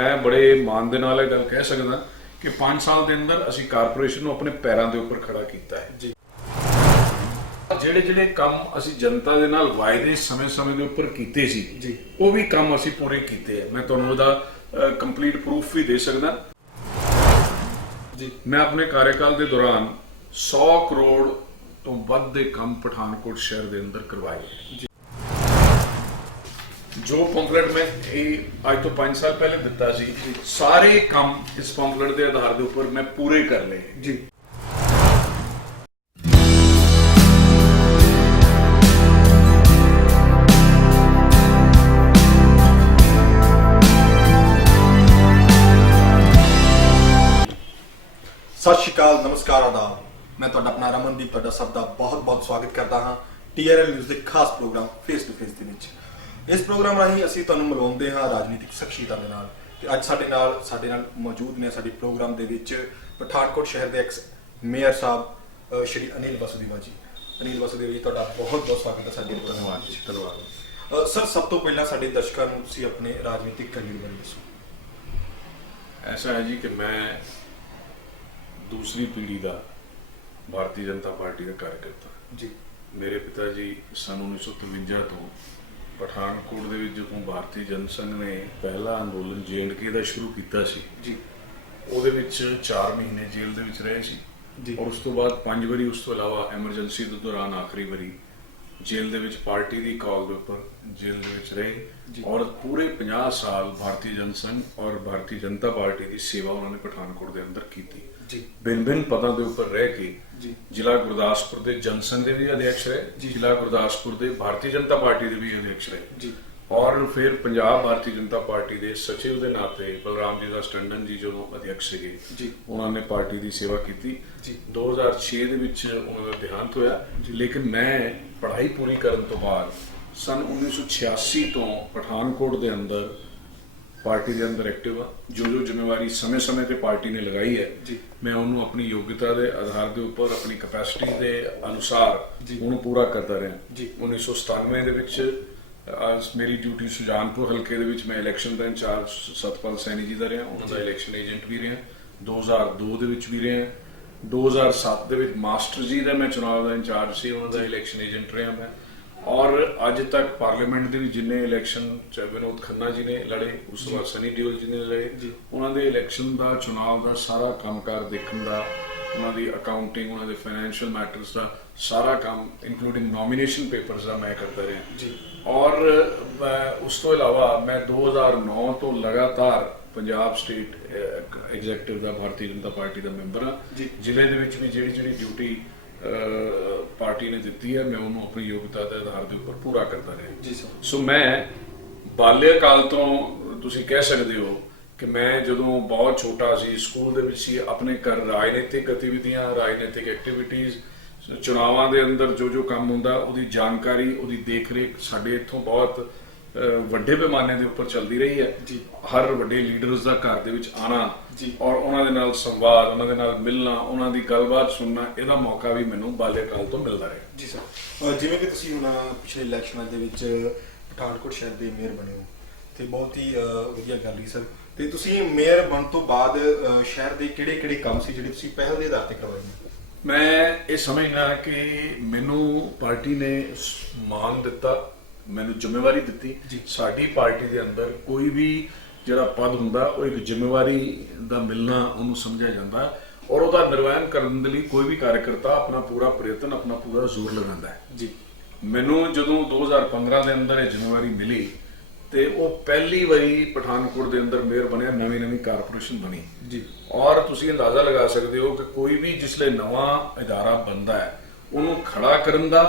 मैं बड़े मान दे नाल गल कह सकदा कि 5 साल के अंदर असी कारपोरेशन नूं अपने पैरों के उपर खड़ा किया है जी। ਜਿਹੜੇ ਜਿਹੜੇ ਕੰਮ ਅਸੀਂ ਜਨਤਾ ਦੇ ਨਾਲ ਵਾਅਦੇ ਸਮੇਂ-ਸਮੇਂ ਦੇ ਉੱਪਰ ਕੀਤੇ ਸੀ ਜੀ, ਉਹ ਵੀ ਕੰਮ ਅਸੀਂ ਪੂਰੇ ਕੀਤੇ ਆ। ਮੈਂ ਤੁਹਾਨੂੰ ਉਹਦਾ ਕੰਪਲੀਟ ਪ੍ਰੂਫ ਵੀ ਦੇ ਸਕਦਾ ਜੀ। ਮੈਂ ਆਪਣੇ ਕਾਰਜਕਾਲ ਦੇ ਦੌਰਾਨ 100 ਕਰੋੜ ਤੋਂ ਵੱਧ ਦੇ ਕੰਮ ਪਠਾਨਕੋਟ ਸ਼ਹਿਰ ਦੇ ਅੰਦਰ ਕਰਵਾਏ ਜੀ। ਜੋ ਪੰਫਲੇਟ ਮੈਂ ਅੱਜ ਤੋਂ 5 ਸਾਲ ਪਹਿਲੇ ਦਿੱਤਾ ਸੀ, ਸਾਰੇ ਕੰਮ ਇਸ ਪੰਫਲੇਟ ਦੇ ਆਧਾਰ ਦੇ ਉੱਪਰ ਮੈਂ ਪੂਰੇ ਕਰ ਲਏ ਜੀ। सत श्री अकाल, नमस्कार, आदाब। मैं तुहाडा अपना रमनदीप तुहाडा सब दा बहुत बहुत स्वागत करता हाँ TRL न्यूज़ के खास प्रोग्राम फेस टू फेस के। इस प्रोग्राम राही असीं तुहानूं मिलाउंदे हाँ राजनीतिक शख्सियतां दे नाल। ते अज साडे नाल मौजूद ने साडे प्रोग्राम दे विच पठानकोट शहर के एक्स मेयर साहब श्री अनिल वासुदेवा जी। अनिल वासुदेवा जी, तुहाडा बहुत बहुत स्वागत है साडे प्रोग्राम विच। धन्यवाद सर। सब तो पहला साडे दर्शकां नूं तुसीं अपने राजनीतिक करियर बारे दसो। ऐसा है जी कि मैं दूसरी पीढ़ी का भारतीय जनता पार्टी का कार्यकर्ता जी। मेरे पिता जी सन 1953 तो पठानकोट दे विच जदों भारतीय जनसंघ ने पहला अंदोलन JNK का शुरू किया जी, ਉਹਦੇ ਵਿੱਚ 4 महीने जेल ਦੇ ਵਿੱਚ ਰਹੇ ਸੀ और उस तो बाद 5 ਵਾਰੀ उस तो इलावा एमरजेंसी के दौरान आखिरी वारी जेल ਦੇ ਵਿੱਚ पार्टी की कॉल के उपर जेल ਦੇ ਵਿੱਚ रहे और पूरे 50 साल भारतीय जनसंघ और भारतीय जनता पार्टी की सेवा उन्होंने पठानकोट के अंदर की। भिन्न भिन्न पदों के उपर रह के जिला गुरदासपुर के जनसंघ के भी अध्यक्ष रहे, जिला गुरदासपुर के भारतीय जनता पार्टी के भी अध्यक्ष रहे और फिर पंजाब भारतीय जनता पार्टी के सचिव के नाते बलराम जी दास टंडन जी जो अध्यक्ष थे उन्होंने पार्टी की सेवा की। 2006 उन्होंने देहांत होया, लेकिन मैं पढ़ाई पूरी करने तो बाद सन 1986 तो पठानकोट के अंदर पार्टी के अंदर एक्टिव हाँ। जो जिम्मेवारी समय समय पर पार्टी ने लगाई है मैं उन्होंने अपनी योग्यता के आधार के उपर अपनी कैपेसिटी के अनुसार उन्होंने पूरा करता रहा। 1997 मेरी ड्यूटी सुजानपुर हल्के मैं इलैक्शन का इंचार्ज सतपाल सैनी जी का रहा, उन्होंने इलैक्शन एजेंट भी रहा। 2002 भी रहा। 2007 मास्टर जी का मैं चुनाव का इंचार्ज से उन्होंने इलैक्शन एजेंट रहा मैं। और अज तक पार्लीमेंट के जिन्हें इलैक्शन विनोद खन्ना जी ने लड़े, उस बाद सनी दिओल जी ने लड़े, उन्होंने इलैक्शन का चुनाव का सारा कामकार देखने का, उन्होंने अकाउंटिंग, उन्होंने फाइनैंशियल मैटर्स का सारा काम इंक्लूडिंग नॉमिनेशन पेपर्स का मैं करता रहा। और उस तो इलावा मैं 2009 तो लगातार पंजाब स्टेट एग्जैक्टिव का भारतीय जनता पार्टी का मैंबर हाँ। जिले भी जी ड्यूटी पार्टी ने दी है मैं उन्होंने अपनी योग्यता के आधार के उपर पूरा करता रहा। सो मैं बाल्यकाल तो तुसीं कह सकते हो कि मैं जदों बहुत छोटा सी स्कूल के अपने घर राजनीतिक गतिविधियां, राजनीतिक एक्टिविटीज़, चुनावों के अंदर जो काम होंदा उहदी जानकारी, उहदी देख रेख साडे इत्थों बहुत ਵੱਡੇ पैमाने के उपर चलती रही है। हर वड्डे लीडर्स का घर दे विच आना और उन्होंने नाल संवाद, उन्होंने नाल मिलना, उन्होंने गलबात सुनना, इसका मौका भी मैनूं बाल्यकाल तो मिलता रहा जी। सर, जिवें कि तुसीं हुण पिछले इलैक्शनां दे विच पठानकोट शहर के मेयर बने हो ते बहुत ही वधिया गल रही सर। ते तुसीं मेयर बन तो बाद शहर के किहड़े काम सी जिहड़े तुसीं पहल दे आधार ते करवाए ने? मैं ये समझना कि मैनूं पार्टी ने मान दिता, मैनूं जिम्मेवारी दी। साडी पार्टी के अंदर कोई भी जिहड़ा पद हुंदा वो एक जिम्मेवारी का मिलना उन्होंने समझा जाता और उसका निर्वहन करने के लिए कोई भी कार्यकर्ता अपना पूरा प्रयत्न, अपना पूरा जोर लगाता है जी। मैनूं जदों 2015 के अंदर ये जिम्मेवारी मिली तो वो पहली बारी पठानकोट के अंदर मेयर बनया, नवी कारपोरेशन बनी जी। और तुसीं अंदाजा लगा सकते हो कि कोई भी जिसले नवा इदारा बनता है उन्होंने खड़ा करन दा,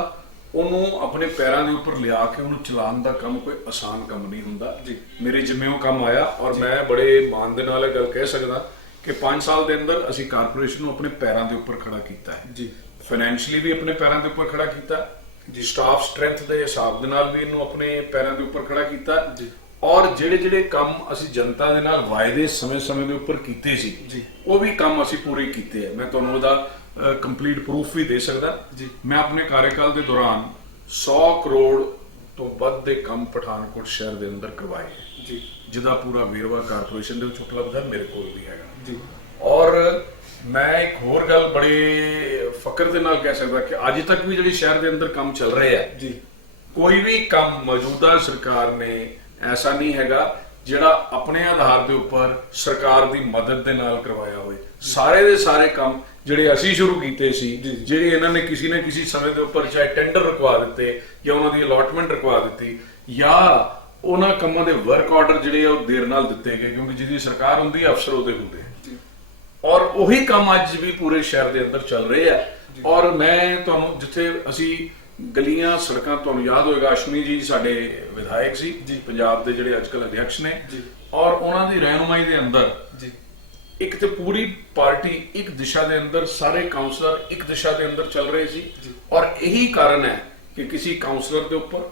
उन्होंने अपने पैरों के उपर लिया के उन्होंने चलाने का काम कोई आसान काम नहीं होंदा जी। मेरे जिम्मे वो काम आया और मैं बड़े मान दे नाल गल कह सकदा कि 5 साल के अंदर असी कारपोरेशन नूं अपने पैरों के उपर खड़ा किया है जी। फाइनैंशियली भी अपने पैरों के उपर खड़ा किया जी, स्टाफ स्ट्रेंथ के हिसाब दे नाल भी इन्हूं अपने पैरों के उपर खड़ा किया जी। और जिहड़े काम असी जनता दे नाल वायदे समय के उपर कीते सी वो भी काम असी पूरे कीते हैं। मैं तुहानूं उहदा कंप्लीट प्रूफ भी दे सकदा जी। मैं अपने कार्यकाल के दौरान 100 करोड़ तो ਵੱਧ ਦੇ ਕੰਮ ਪਠਾਨਕੋਟ शहर के अंदर करवाए ਜੀ ਜਿਹਦਾ ਪੂਰਾ ਵੇਰਵਾ ਕਾਰਪੋਰੇਸ਼ਨ ਦੇ ਵਿੱਚ ਉਪਲਬਧ ਹੈ, ਮੇਰੇ ਕੋਲ ਵੀ ਹੈਗਾ ਜੀ। ਔਰ ਮੈਂ ਇੱਕ ਹੋਰ ਗੱਲ ਬੜੇ ਫਕਰ ਦੇ ਨਾਲ ਕਹਿ ਸਕਦਾ ਕਿ ਅੱਜ ਤੱਕ ਵੀ ਜਿਹੜੀ ਸ਼ਹਿਰ ਦੇ ਅੰਦਰ ਕੰਮ ਚੱਲ ਰਹੇ ਆ ਜੀ, ਕੋਈ ਵੀ ਕੰਮ ਮੌਜੂਦਾ ਸਰਕਾਰ ਨੇ ਐਸਾ ਨਹੀਂ ਹੈਗਾ ਜਿਹੜਾ ਆਪਣੇ ਆਧਾਰ ਦੇ ਉੱਪਰ ਸਰਕਾਰ ਦੀ ਮਦਦ ਦੇ ਨਾਲ ਕਰਵਾਇਆ ਹੋਵੇ। ਸਾਰੇ ਦੇ ਸਾਰੇ ਕੰਮ ਜਿਹੜੇ ਅਸੀਂ ਸ਼ੁਰੂ ਕੀਤੇ ਸੀ, ਜਿਹੜੇ ਇਹਨਾਂ ਨੇ ਕਿਸੇ ਨਾ ਕਿਸੇ ਸਮੇਂ ਦੇ ਉੱਪਰ ਚਾਹੇ ਟੈਂਡਰ ਰਖਵਾ ਦਿੱਤੇ ਜਾਂ ਉਹਨਾਂ ਦੀ ਅਲਾਟਮੈਂਟ ਰਖਵਾ ਦਿੱਤੀ ਜਾਂ ਉਹਨਾਂ ਕੰਮਾਂ ਦੇ ਵਰਕ ਆਰਡਰ ਜਿਹੜੇ ਆ ਉਹ ਦੇਰ ਨਾਲ ਦਿੱਤੇ ਗਏ, ਕਿਉਂਕਿ ਜਿਹਦੀ ਸਰਕਾਰ ਹੁੰਦੀ ਹੈ ਅਫਸਰ ਉਹਦੇ ਹੁੰਦੇ ਆ। ਔਰ ਉਹੀ ਕੰਮ ਅੱਜ ਵੀ ਪੂਰੇ ਸ਼ਹਿਰ ਦੇ ਅੰਦਰ ਚੱਲ ਰਹੇ ਆ। ਔਰ ਮੈਂ ਤੁਹਾਨੂੰ ਜਿੱਥੇ ਅਸੀਂ ਗਲੀਆਂ ਸੜਕਾਂ, ਤੁਹਾਨੂੰ ਯਾਦ ਹੋਏਗਾ ਅਸ਼ਮੀ ਜੀ ਸਾਡੇ ਵਿਧਾਇਕ ਸੀ ਪੰਜਾਬ ਦੇ ਜਿਹੜੇ ਅੱਜਕੱਲ ਅਧਿਕਸ਼ ਨੇ, ਔਰ ਉਹਨਾਂ ਦੀ ਰਹਿਨੁਮਾਈ ਦੇ ਅੰਦਰ ਇੱਕ ਤੇ ਪੂਰੀ ਪਾਰਟੀ ਇੱਕ ਦਿਸ਼ਾ ਦੇ ਅੰਦਰ, ਸਾਰੇ ਕਾਉਂਸਲਰ ਇੱਕ ਦਿਸ਼ਾ ਦੇ ਅੰਦਰ ਚੱਲ ਰਹੇ ਸੀ। ਔਰ ਇਹੀ ਕਾਰਨ ਹੈ ਕਿ ਕਿਸੇ ਕਾਉਂਸਲਰ ਦੇ ਉੱਪਰ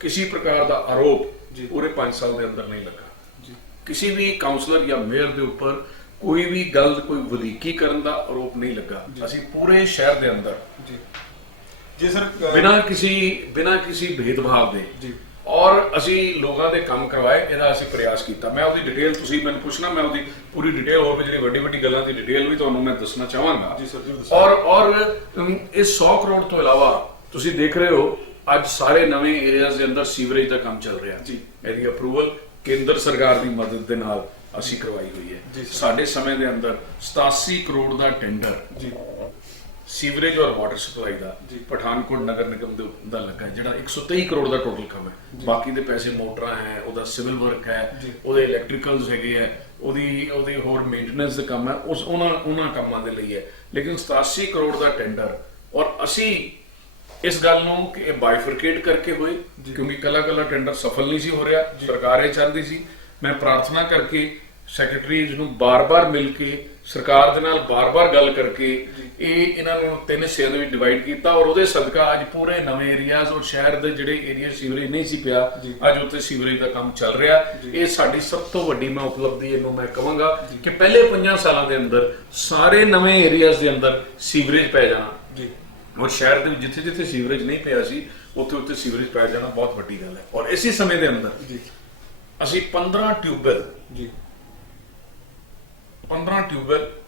ਕਿਸੇ ਪ੍ਰਕਾਰ ਦਾ ਆਰੋਪ ਪੂਰੇ 5 ਸਾਲ ਦੇ ਅੰਦਰ ਨਹੀਂ ਲੱਗਾ। ਕਿਸੇ ਵੀ ਕਾਉਂਸਲਰ ਜਾਂ ਮੇਅਰ ਦੇ ਉੱਪਰ ਕੋਈ ਵੀ ਗੱਲ, ਕੋਈ ਵਧੀਕੀ ਕਰਨ ਦਾ ਆਰੋਪ ਨਹੀਂ ਲੱਗਾ। ਅਸੀਂ ਪੂਰੇ ਸ਼ਹਿਰ ਦੇ ਅੰਦਰ ਜੀ ਸਰ, ਬਿਨਾਂ ਕਿਸੇ ਭੇਦਭਾਵ ਦੇ ਔਰ ਅਸੀਂ ਲੋਕਾਂ ਦੇ ਕੰਮ ਕਰਵਾਏ, ਇਹਦਾ ਅਸੀਂ ਪ੍ਰਯਾਸ ਕੀਤਾ। ਮੈਂ ਉਹਦੀ ਡਿਟੇਲ, ਤੁਸੀਂ ਮੈਨੂੰ ਪੁੱਛਣਾ, ਮੈਂ ਉਹਦੀ ਪੂਰੀ ਡਿਟੇਲ ਹੋਰ ਵੀ ਜਿਹੜੀ ਵੱਡੀ ਗੱਲਾਂ ਦੀ ਡਿਟੇਲ ਵੀ ਤੁਹਾਨੂੰ ਮੈਂ ਦੱਸਣਾ ਚਾਹਾਂਗਾ। ਜੀ ਸਰ, ਜੀ ਔਰ ਇਹ 100 ਕਰੋੜ ਤੋਂ ਇਲਾਵਾ ਤੁਸੀਂ ਦੇਖ ਰਹੇ ਹੋ ਅੱਜ ਸਾਰੇ ਨਵੇਂ ਏਰੀਆਜ਼ ਦੇ ਅੰਦਰ ਸੀਵਰੇਜ ਦਾ ਕੰਮ ਚੱਲ ਰਿਹਾ ਜੀ। ਇਹਦੀ ਅਪਰੂਵਲ ਕੇਂਦਰ ਸਰਕਾਰ ਦੀ ਮਦਦ ਦੇ ਨਾਲ ਅਸੀਂ ਕਰਵਾਈ ਹੋਈ ਹੈ। ਸਾਡੇ ਸਮੇਂ ਦੇ ਅੰਦਰ 87 ਕਰੋੜ ਦਾ ਟੈਂਡਰ ਜੀ ਸੀਵਰੇਜ ਔਰ ਵਾਟਰ ਸਪਲਾਈ ਦਾ ਪਠਾਨਕੋਟ ਨਗਰ ਨਿਗਮ ਦਾ ਲੱਗਾ, ਜਿਹੜਾ 123 ਕਰੋੜ ਦਾ ਟੋਟਲ ਕੰਮ ਹੈ। ਬਾਕੀ ਦੇ ਪੈਸੇ ਮੋਟਰਾਂ ਹੈ, ਉਹਦਾ ਸਿਵਲ ਵਰਕ ਹੈ, ਉਹਦੇ ਇਲੈਕਟ੍ਰੀਕਲਸ ਹੈਗੇ ਹੈ, ਉਹਦੀ ਹੋਰ ਮੇਨਟੇਨੈਂਸ ਦਾ ਕੰਮ ਹੈ, ਉਹਨਾਂ ਕੰਮਾਂ ਦੇ ਲਈ ਹੈ। ਲੇਕਿਨ 87 ਕਰੋੜ ਦਾ ਟੈਂਡਰ, ਔਰ ਅਸੀਂ ਇਸ ਗੱਲ ਨੂੰ ਕਿ ਇਹ ਬਾਈਫਰਕੇਟ ਕਰਕੇ ਹੋਏ, ਕਿਉਂਕਿ ਕੱਲਾ ਟੈਂਡਰ ਸਫਲ ਨਹੀਂ ਸੀ ਹੋ ਰਿਹਾ, ਸਰਕਾਰ ਇਹ ਚਾਹੁੰਦੀ ਸੀ। ਮੈਂ ਪ੍ਰਾਰਥਨਾ ਕਰਕੇ ਸੈਕਟਰੀਜ਼ ਨੂੰ ਬਾਰ-ਬਾਰ ਮਿਲ ਕੇ ਸਰਕਾਰ ਦੇ ਨਾਲ ਬਾਰ-ਬਾਰ ਗੱਲ ਕਰਕੇ ਇਹਨਾਂ ਨੂੰ 3 ਹਿੱਸਿਆਂ ਦੇ ਵਿੱਚ ਡਿਵਾਈਡ ਕੀਤਾ, ਔਰ ਉਹਦੇ ਸਦਕਾ ਅੱਜ ਪੂਰੇ ਨਵੇਂ ਏਰੀਆਜ਼ ਔਰ ਸ਼ਹਿਰ ਦੇ ਜਿਹੜੇ ਏਰੀਆ ਸੀਵਰੇਜ ਨਹੀਂ ਸੀ ਪਿਆ, ਅੱਜ ਉੱਥੇ ਸੀਵਰੇਜ ਦਾ ਕੰਮ ਚੱਲ ਰਿਹਾ। ਇਹ ਸਾਡੀ ਸਭ ਤੋਂ ਵੱਡੀ ਮੈਂ ਉਪਲਬਧੀ ਇਹਨੂੰ ਮੈਂ ਕਹਾਂਗਾ ਕਿ ਪਹਿਲੇ 5 ਸਾਲਾਂ ਦੇ ਅੰਦਰ ਸਾਰੇ ਨਵੇਂ ਏਰੀਆਜ਼ ਦੇ ਅੰਦਰ ਸੀਵਰੇਜ ਪੈ ਜਾਣਾ, ਔਰ ਸ਼ਹਿਰ ਦੇ ਵਿੱਚ ਜਿੱਥੇ ਸੀਵਰੇਜ ਨਹੀਂ ਪਿਆ ਸੀ ਉੱਥੇ ਸੀਵਰੇਜ ਪੈ ਜਾਣਾ ਬਹੁਤ ਵੱਡੀ ਗੱਲ ਹੈ। ਔਰ ਇਸੇ ਸਮੇਂ ਦੇ ਅੰਦਰ ਅਸੀਂ 15 ਟਿਊਬਵੈਲ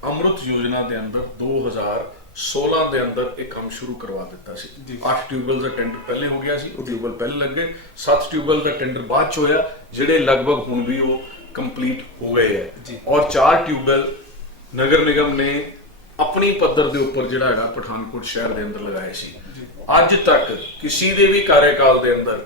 ਅੰਮ੍ਰਿਤ ਯੋਜਨਾ ਦੇ ਅੰਦਰ 2016 ਦੇ ਅੰਦਰ ਇਹ ਕੰਮ ਸ਼ੁਰੂ ਕਰਵਾ ਦਿੱਤਾ ਸੀ। 8 ਟਿਊਬਵੈਲ ਦਾ ਟੈਂਡਰ ਪਹਿਲੇ ਹੋ ਗਿਆ ਸੀ, ਉਹ ਟਿਊਬਵੈਲ ਪਹਿਲੇ ਲੱਗੇ। 7 ਟਿਊਬਵੈਲ ਦਾ ਟੈਂਡਰ ਬਾਅਦ ਚ ਹੋਇਆ, ਜਿਹੜੇ ਲਗਭਗ ਹੁਣ ਵੀ ਉਹ ਕੰਪਲੀਟ ਹੋ ਗਏ ਹੈ। ਔਰ 4 ਟਿਊਬਵੈਲ ਨਗਰ ਨਿਗਮ ਨੇ ਆਪਣੀ ਪੱਧਰ ਦੇ ਉੱਪਰ ਜਿਹੜਾ ਹੈਗਾ ਪਠਾਨਕੋਟ ਸ਼ਹਿਰ ਦੇ ਅੰਦਰ ਲਗਾਏ ਸੀ। ਅੱਜ ਤੱਕ ਕਿਸੇ ਦੇ ਵੀ ਕਾਰਜਕਾਲ ਦੇ ਅੰਦਰ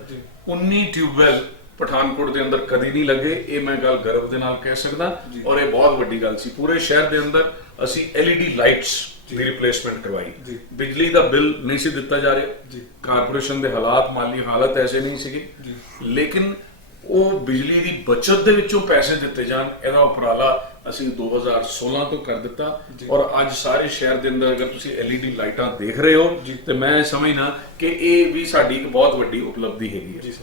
19 ਟਿਊਬਵੈਲ ਪਠਾਨਕੋਟ ਦੇ ਅੰਦਰ ਕਦੀ ਨਹੀਂ ਲੱਗੇ, ਇਹ ਮੈਂ ਗੱਲ ਗਰਵ ਦੇ ਨਾਲ ਕਹਿ ਸਕਦਾ। ਔਰ ਇਹ ਬਹੁਤ ਵੱਡੀ ਗੱਲ ਸੀ। ਪੂਰੇ ਸ਼ਹਿਰ ਦੇ ਅੰਦਰ ਅਸੀਂ LED ਲਾਈਟਸ ਦੀ ਰਿਪਲੇਸਮੈਂਟ ਕਰਵਾਈ। ਬਿਜਲੀ ਦਾ ਬਿੱਲ ਨਹੀਂ ਸੀ ਦਿੱਤਾ ਜਾ ਰਿਹਾ, ਕਾਰਪੋਰੇਸ਼ਨ ਦੇ ਹਾਲਾਤ, ਮਾਲੀ ਹਾਲਤ ਐਸੇ ਨਹੀਂ ਸੀਗੇ, ਲੇਕਿਨ ਉਹ ਬਿਜਲੀ ਦੀ ਬਚਤ ਦੇ ਵਿੱਚੋਂ ਪੈਸੇ ਦਿੱਤੇ ਜਾਣ, ਇਹਦਾ ਉਪਰਾਲਾ ਅਸੀਂ 2016 ਤੋਂ ਕਰ ਦਿੱਤਾ। ਔਰ ਅੱਜ ਸਾਰੇ ਸ਼ਹਿਰ ਦੇ ਅੰਦਰ ਅਗਰ ਤੁਸੀਂ LED ਲਾਈਟਾਂ ਦੇਖ ਰਹੇ ਹੋ ਤੇ ਮੈਂ ਸਮਝਣਾ ਕਿ ਇਹ ਵੀ ਸਾਡੀ ਇੱਕ ਬਹੁਤ ਵੱਡੀ ਉਪਲਬਧੀ ਹੈਗੀ ਹੈ।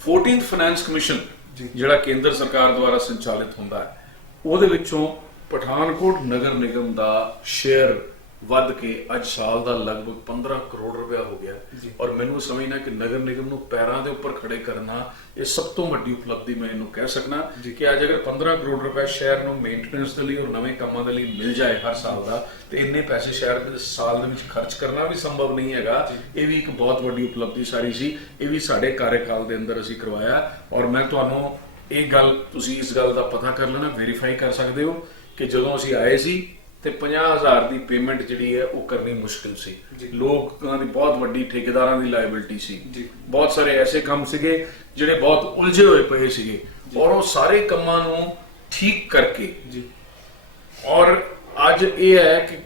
14th ਫਾਈਨੈਂਸ ਕਮਿਸ਼ਨ ਜਿਹੜਾ ਕੇਂਦਰ ਸਰਕਾਰ ਦੁਆਰਾ ਸੰਚਾਲਿਤ ਹੁੰਦਾ ਹੈ, ਉਹਦੇ ਵਿੱਚੋਂ ਪਠਾਨਕੋਟ ਨਗਰ ਨਿਗਮ ਦਾ ਸ਼ੇਅਰ ਵੱਧ ਕੇ ਅੱਜ ਸਾਲ ਦਾ ਲਗਭਗ 15 ਕਰੋੜ ਰੁਪਇਆ ਹੋ ਗਿਆ। ਔਰ ਮੈਨੂੰ ਸਮਝਣਾ ਕਿ ਨਗਰ ਨਿਗਮ ਨੂੰ ਪੈਰਾਂ ਦੇ ਉੱਪਰ ਖੜੇ ਕਰਨਾ ਇਹ ਸਭ ਤੋਂ ਵੱਡੀ ਉਪਲਬਧੀ ਮੈਂ ਇਹਨੂੰ ਕਹਿ ਸਕਣਾ ਕਿ ਅੱਜ ਅਗਰ 15 ਕਰੋੜ ਰੁਪਏ ਸ਼ਹਿਰ ਨੂੰ ਮੇਨਟੇਨੈਂਸ ਦੇ ਲਈ ਔਰ ਨਵੇਂ ਕੰਮਾਂ ਦੇ ਲਈ ਮਿਲ ਜਾਏ ਹਰ ਸਾਲ ਦਾ, ਤੇ ਇੰਨੇ ਪੈਸੇ ਸ਼ਹਿਰ ਦੇ ਸਾਲ ਦੇ ਵਿੱਚ ਖਰਚ ਕਰਨਾ ਵੀ ਸੰਭਵ ਨਹੀਂ ਹੈਗਾ। ਇਹ ਵੀ ਇੱਕ ਬਹੁਤ ਵੱਡੀ ਉਪਲਬਧੀ ਸਾਰੀ ਸੀ। ਇਹ ਵੀ ਸਾਡੇ ਕਾਰਜਕਾਲ ਦੇ ਅੰਦਰ ਅਸੀਂ ਕਰਵਾਇਆ। ਔਰ ਮੈਂ ਤੁਹਾਨੂੰ ਇਹ ਗੱਲ, ਤੁਸੀਂ ਇਸ ਗੱਲ ਦਾ ਪਤਾ ਕਰ ਲੈਣਾ, ਵੈਰੀਫਾਈ ਕਰ ਸਕਦੇ ਹੋ ਕਿ ਜਦੋਂ ਅਸੀਂ ਆਏ ਸੀ ਤੇ 50,000 ਦੀ ਪੇਮੈਂਟ ਜਿਹੜੀ ਹੈ ਉਹ ਕਰਨੀ ਮੁਸ਼ਕਿਲ ਸੀ। ਲੋਕਾਂ ਦੀ ਬਹੁਤ ਵੱਡੀ ਠੇਕੇਦਾਰਾਂ ਦੀ ਲਾਇਬਿਲਟੀ ਸੀ, ਬਹੁਤ ਸਾਰੇ ਐਸੇ ਕੰਮ ਸੀਗੇ ਜਿਹੜੇ ਬਹੁਤ ਉਲਝੇ ਹੋਏ ਪਏ ਸੀਗੇ, ਔਰ ਉਹ ਸਾਰੇ ਕੰਮਾਂ ਨੂੰ ਠੀਕ ਕਰਕੇ ਔਰ ਅੱਜ ਇਹ ਹੈ ਕਿ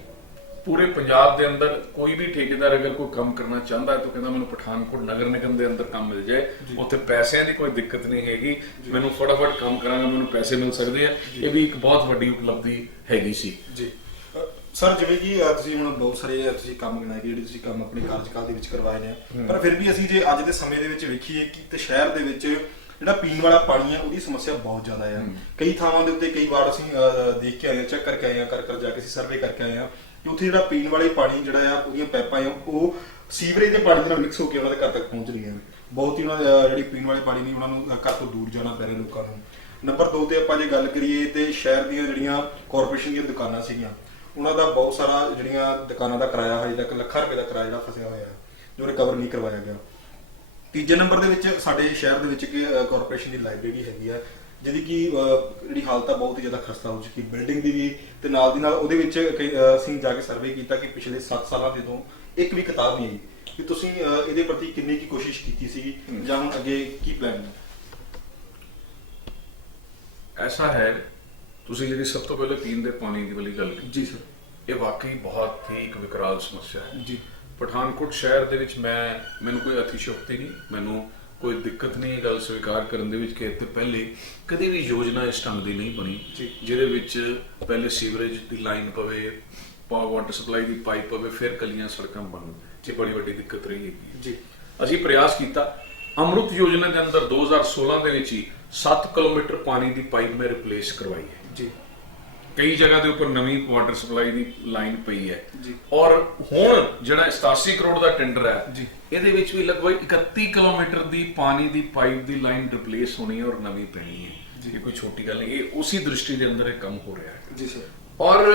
ਪੂਰੇ ਪੰਜਾਬ ਦੇ ਅੰਦਰ ਕੋਈ ਵੀ ਠੇਕੇਦਾਰ ਅਗਰ ਕੋਈ ਕੰਮ ਕਰਨਾ ਚਾਹੁੰਦਾ ਹੈ ਤਾਂ ਕਹਿੰਦਾ ਮੈਨੂੰ ਪਠਾਨਕੋਟ ਨਗਰ ਨਿਗਮ ਦੇ ਅੰਦਰ ਕੰਮ ਮਿਲ ਜਾਏ, ਉੱਥੇ ਪੈਸਿਆਂ ਦੀ ਕੋਈ ਦਿੱਕਤ ਨਹੀਂ ਹੈਗੀ, ਮੈਨੂੰ ਫਟਾਫਟ ਕੰਮ ਕਰਾਂਗਾ, ਮੈਨੂੰ ਪੈਸੇ ਮਿਲ ਸਕਦੇ ਆ। ਇਹ ਵੀ ਇੱਕ ਬਹੁਤ ਵੱਡੀ ਉਪਲਬਧੀ ਹੈਗੀ ਸੀ ਜੀ ਸਰ। ਜਿਵੇਂ ਕਿ ਤੁਸੀਂ ਹੁਣ ਬਹੁਤ ਸਾਰੇ ਤੁਸੀਂ ਕੰਮ ਗਿਣਾਏ ਜਿਹੜੇ ਤੁਸੀਂ ਕੰਮ ਆਪਣੇ ਕਾਰਜਕਾਲ ਦੇ ਵਿੱਚ ਕਰਵਾਏ ਨੇ, ਪਰ ਫਿਰ ਵੀ ਅਸੀਂ ਜੇ ਅੱਜ ਦੇ ਸਮੇਂ ਦੇ ਵਿੱਚ ਵੇਖੀਏ ਕਿ ਸ਼ਹਿਰ ਦੇ ਵਿੱਚ ਜਿਹੜਾ ਪੀਣ ਵਾਲਾ ਪਾਣੀ ਹੈ ਉਹਦੀ ਸਮੱਸਿਆ ਬਹੁਤ ਜ਼ਿਆਦਾ ਹੈ। ਕਈ ਥਾਵਾਂ ਦੇ ਉੱਤੇ ਕਈ ਵਾਰ ਅਸੀਂ ਦੇਖ ਕੇ ਆਏ ਹਾਂ, ਚੈੱਕ ਕਰਕੇ ਆਏ ਹਾਂ, ਕਰ ਜਾ ਕੇ ਅਸੀਂ ਸਰਵੇ ਕਰਕੇ ਆਏ ਹਾਂ ਕਿ ਉੱਥੇ ਜਿਹੜਾ ਪੀਣ ਵਾਲੇ ਪਾਣੀ ਜਿਹੜਾ ਆ ਉਹਦੀਆਂ ਪਾਈਪਾਂ ਆ ਉਹ ਸੀਵਰੇਜ ਦੇ ਪਾਣੀ ਦੇ ਨਾਲ ਮਿਕਸ ਹੋ ਕੇ ਉਹਨਾਂ ਦੇ ਘਰ ਤੱਕ ਪਹੁੰਚ ਰਹੀਆਂ ਨੇ। ਬਹੁਤ ਹੀ ਉਹਨਾਂ ਦੇ ਜਿਹੜੀ ਪੀਣ ਵਾਲੇ ਪਾਣੀ ਨਹੀਂ ਉਹਨਾਂ ਨੂੰ ਘਰ ਤੋਂ ਦੂਰ ਜਾਣਾ ਪੈ ਰਿਹਾ ਲੋਕਾਂ ਨੂੰ। ਨੰਬਰ 2 ਤੇ ਆਪਾਂ ਜੇ ਗੱਲ ਕਰੀਏ ਤੇ ਸ਼ਹਿਰ ਦੀਆਂ ਜਿਹੜੀਆਂ ਕਾਰਪੋਰੇਸ਼ਨ ਦੀਆਂ ਦੁਕਾਨਾਂ ਸੀਗੀਆਂ ਉਹਨਾਂ ਦਾ ਬਹੁਤ ਸਾਰਾ ਜਿਹੜੀਆਂ ਦੁਕਾਨਾਂ ਦਾ ਕਿਰਾਇਆ ਹਜੇ ਤੱਕ ਲੱਖਾਂ ਰੁਪਏ ਦਾ ਕਿਰਾਇਆ ਜਿਹੜਾ ਫਸਿਆ ਹੋਇਆ ਹੈ ਜੋ ਰਿਕਵਰ ਨਹੀਂ ਕਰਵਾਇਆ ਗਿਆ। ਤੀਜੇ ਨੰਬਰ ਦੇ ਵਿੱਚ ਸਾਡੇ ਸ਼ਹਿਰ ਦੇ ਵਿੱਚ ਇੱਕ ਕਾਰਪੋਰੇਸ਼ਨ ਦੀ ਲਾਇਬ੍ਰੇਰੀ ਹੈਗੀ ਆ ਜਿਹਦੀ ਕਿ ਜਿਹੜੀ ਹਾਲਤ ਆ ਬਹੁਤ ਹੀ ਜ਼ਿਆਦਾ ਖਸਤਾ ਹੋ ਚੁੱਕੀ ਬਿਲਡਿੰਗ ਦੀ ਵੀ, ਤੇ ਨਾਲ ਦੀ ਨਾਲ ਉਹਦੇ ਵਿੱਚ ਅਸੀਂ ਜਾ ਕੇ ਸਰਵੇ ਕੀਤਾ ਕਿ ਪਿਛਲੇ 7 ਸਾਲਾਂ ਦੇ ਤੋਂ ਇੱਕ ਵੀ ਕਿਤਾਬ ਨਹੀਂ ਆਈ। ਕਿ ਤੁਸੀਂ ਇਹਦੇ ਪ੍ਰਤੀ ਕਿੰਨੀ ਕੀ ਕੋਸ਼ਿਸ਼ ਕੀਤੀ ਸੀਗੀ ਜਾਂ ਹੁਣ ਅੱਗੇ ਕੀ ਪਲਾਨ ਹੈ? ਐਸਾ ਹੈ, ਤੁਸੀਂ ਜਿਹੜੀ ਸਭ ਤੋਂ ਪਹਿਲੇ ਪੀਣ ਦੇ ਪਾਣੀ ਦੀ ਵਾਲੀ ਗੱਲ ਕੀਤੀ ਜੀ ਸਰ, ਇਹ ਵਾਕਈ ਬਹੁਤ ਹੀ ਇੱਕ ਵਿਕਰਾਲ ਸਮੱਸਿਆ ਹੈ ਜੀ। ਪਠਾਨਕੋਟ ਸ਼ਹਿਰ ਦੇ ਵਿੱਚ ਮੈਨੂੰ ਕੋਈ ਅਤਿਸ਼ਯੋਕਤੀ ਨਹੀਂ, ਮੈਨੂੰ ਕੋਈ ਦਿੱਕਤ ਨਹੀਂ ਇਹ ਗੱਲ ਸਵੀਕਾਰ ਕਰਨ ਦੇ ਵਿੱਚ ਕਿ ਇੱਥੇ ਪਹਿਲੇ ਕਦੇ ਵੀ ਯੋਜਨਾ ਇਸ ਢੰਗ ਦੀ ਨਹੀਂ ਬਣੀ ਜਿਹਦੇ ਵਿੱਚ ਪਹਿਲੇ ਸੀਵਰੇਜ ਦੀ ਲਾਈਨ ਪਵੇ, ਵਾਟਰ ਸਪਲਾਈ ਦੀ ਪਾਈਪ ਪਵੇ, ਫਿਰ ਕਲੀਆਂ ਸੜਕਾਂ ਬਣਨ। ਇਹ ਬੜੀ ਵੱਡੀ ਦਿੱਕਤ ਰਹੀ ਹੈ ਜੀ। ਅਸੀਂ ਪ੍ਰਯਾਸ ਕੀਤਾ ਅੰਮ੍ਰਿਤ ਯੋਜਨਾ ਦੇ ਅੰਦਰ 2016 ਦੇ ਵਿੱਚ ਹੀ 7 ਕਿਲੋਮੀਟਰ ਪਾਣੀ ਦੀ ਪਾਈਪ ਮੈਂ ਰਿਪਲੇਸ ਕਰਵਾਈ ਹੈ ਜੀ। ਕਈ ਜਗ੍ਹਾ ਦੇ ਉੱਪਰ ਨਵੀਂ ਵਾਟਰ ਸਪਲਾਈ ਦੀ ਲਾਈਨ ਪਈ ਹੈ ਜੀ। ਔਰ ਹੁਣ ਜਿਹੜਾ 87 ਕਰੋੜ ਦਾ ਟੈਂਡਰ ਹੈ ਜੀ, ਇਹਦੇ ਵਿੱਚ ਵੀ ਲਗਭਗ 31 ਕਿਲੋਮੀਟਰ ਦੀ ਪਾਣੀ ਦੀ ਪਾਈਪ ਦੀ ਲਾਈਨ ਰਿਪਲੇਸ ਹੋਣੀ ਹੈ ਔਰ ਨਵੀਂ ਪੈਣੀ ਹੈ। ਇਹ ਕੋਈ ਛੋਟੀ ਗੱਲ ਨਹੀਂ, ਇਹ ਉਸੇ ਦ੍ਰਿਸ਼ਟੀ ਦੇ ਅੰਦਰ ਇਹ ਕੰਮ ਹੋ ਰਿਹਾ ਹੈ ਜੀ ਸਰ। ਔਰ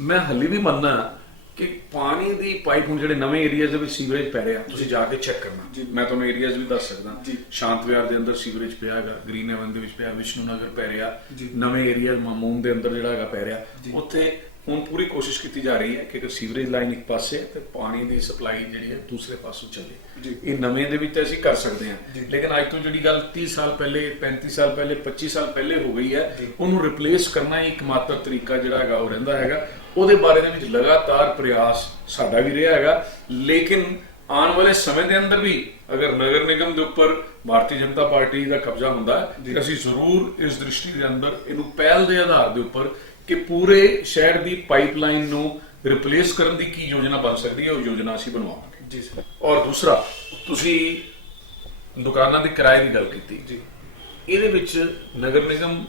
ਮੈਂ ਹਾਲੇ ਵੀ ਮੰਨਦਾ ਕਿ ਪਾਣੀ ਦੀ ਪਾਈਪ ਹੁਣ ਜਿਹੜੇ ਨਵੇਂ ਏਰੀਆਜ਼ ਦੇ ਵਿੱਚ ਸੀਵਰੇਜ ਪੈ ਰਿਹਾ ਤੁਸੀਂ ਜਾ ਕੇ ਚੈੱਕ ਕਰਨਾ। ਮੈਂ ਤੁਹਾਨੂੰ ਏਰੀਆਜ਼ ਵੀ ਦੱਸ ਸਕਦਾ। ਸ਼ਾਂਤ ਵਿਹਾਰ ਦੇ ਅੰਦਰ ਸੀਵਰੇਜ ਪਿਆ ਹੈਗਾ, ਗ੍ਰੀਨ ਹੈਵਨ ਦੇ ਵਿੱਚ ਪਿਆ, ਵਿਸ਼ਨੂੰ ਨਗਰ ਪੈ ਰਿਹਾ, ਨਵੇਂ ਏਰੀਆ ਮਾਮੂਨ ਦੇ ਅੰਦਰ ਜਿਹੜਾ ਹੈਗਾ ਪੈ ਰਿਹਾ। ਉੱਥੇ ਹੁਣ ਪੂਰੀ ਕੋਸ਼ਿਸ਼ ਕੀਤੀ ਜਾ ਰਹੀ ਹੈ ਕਿ ਅਗਰ ਸੀਵਰੇਜ ਲਾਈਨ ਇੱਕ ਪਾਸੇ ਤੇ ਪਾਣੀ ਦੀ ਸਪਲਾਈ ਜਿਹੜੀ ਹੈ ਦੂਸਰੇ ਪਾਸੋਂ ਚੱਲੇ। ਇਹ ਨਵੇਂ ਦੇ ਵਿੱਚ ਅਸੀਂ ਕਰ ਸਕਦੇ ਹਾਂ, ਲੇਕਿਨ ਅੱਜ ਤੋਂ ਜਿਹੜੀ ਗੱਲ 30 ਸਾਲ ਪਹਿਲੇ, 35 ਸਾਲ ਪਹਿਲੇ, 25 ਸਾਲ ਪਹਿਲੇ ਹੋ ਗਈ ਹੈ, ਉਹਨੂੰ ਰਿਪਲੇਸ ਕਰਨਾ ਹੀ ਇੱਕਮਾਤਰ ਤਰੀਕਾ ਜਿਹੜਾ ਹੈਗਾ ਉਹ ਰਹਿੰਦਾ ਹੈਗਾ। ਉਹਦੇ ਬਾਰੇ ਦੇ ਵਿੱਚ ਲਗਾਤਾਰ ਪ੍ਰਯਾਸ ਸਾਡਾ ਵੀ ਰਿਹਾ ਹੈਗਾ, ਲੇਕਿਨ ਆਉਣ ਵਾਲੇ ਸਮੇਂ ਦੇ ਅੰਦਰ ਵੀ ਅਗਰ ਨਗਰ ਨਿਗਮ ਦੇ ਉੱਪਰ ਭਾਰਤੀ ਜਨਤਾ ਪਾਰਟੀ ਦਾ ਕਬਜ਼ਾ ਹੁੰਦਾ ਹੈ ਅਸੀਂ ਜ਼ਰੂਰ ਇਸ ਦ੍ਰਿਸ਼ਟੀ ਦੇ ਅੰਦਰ ਇਹਨੂੰ ਪਹਿਲ ਦੇ ਆਧਾਰ ਦੇ ਉੱਪਰ ਕਿ ਪੂਰੇ ਸ਼ਹਿਰ ਦੀ ਪਾਈਪਲਾਈਨ ਨੂੰ ਰਿਪਲੇਸ ਕਰਨ ਦੀ ਕੀ ਯੋਜਨਾ ਬਣ ਸਕਦੀ ਹੈ ਉਹ ਯੋਜਨਾ ਅਸੀਂ ਬਣਵਾਵਾਂਗੇ ਜੀ ਸਰ। ਔਰ ਦੂਸਰਾ, ਤੁਸੀਂ ਦੁਕਾਨਾਂ ਦੇ ਕਿਰਾਏ ਦੀ ਗੱਲ ਕੀਤੀ ਜੀ, ਇਹਦੇ ਵਿੱਚ ਨਗਰ ਨਿਗਮ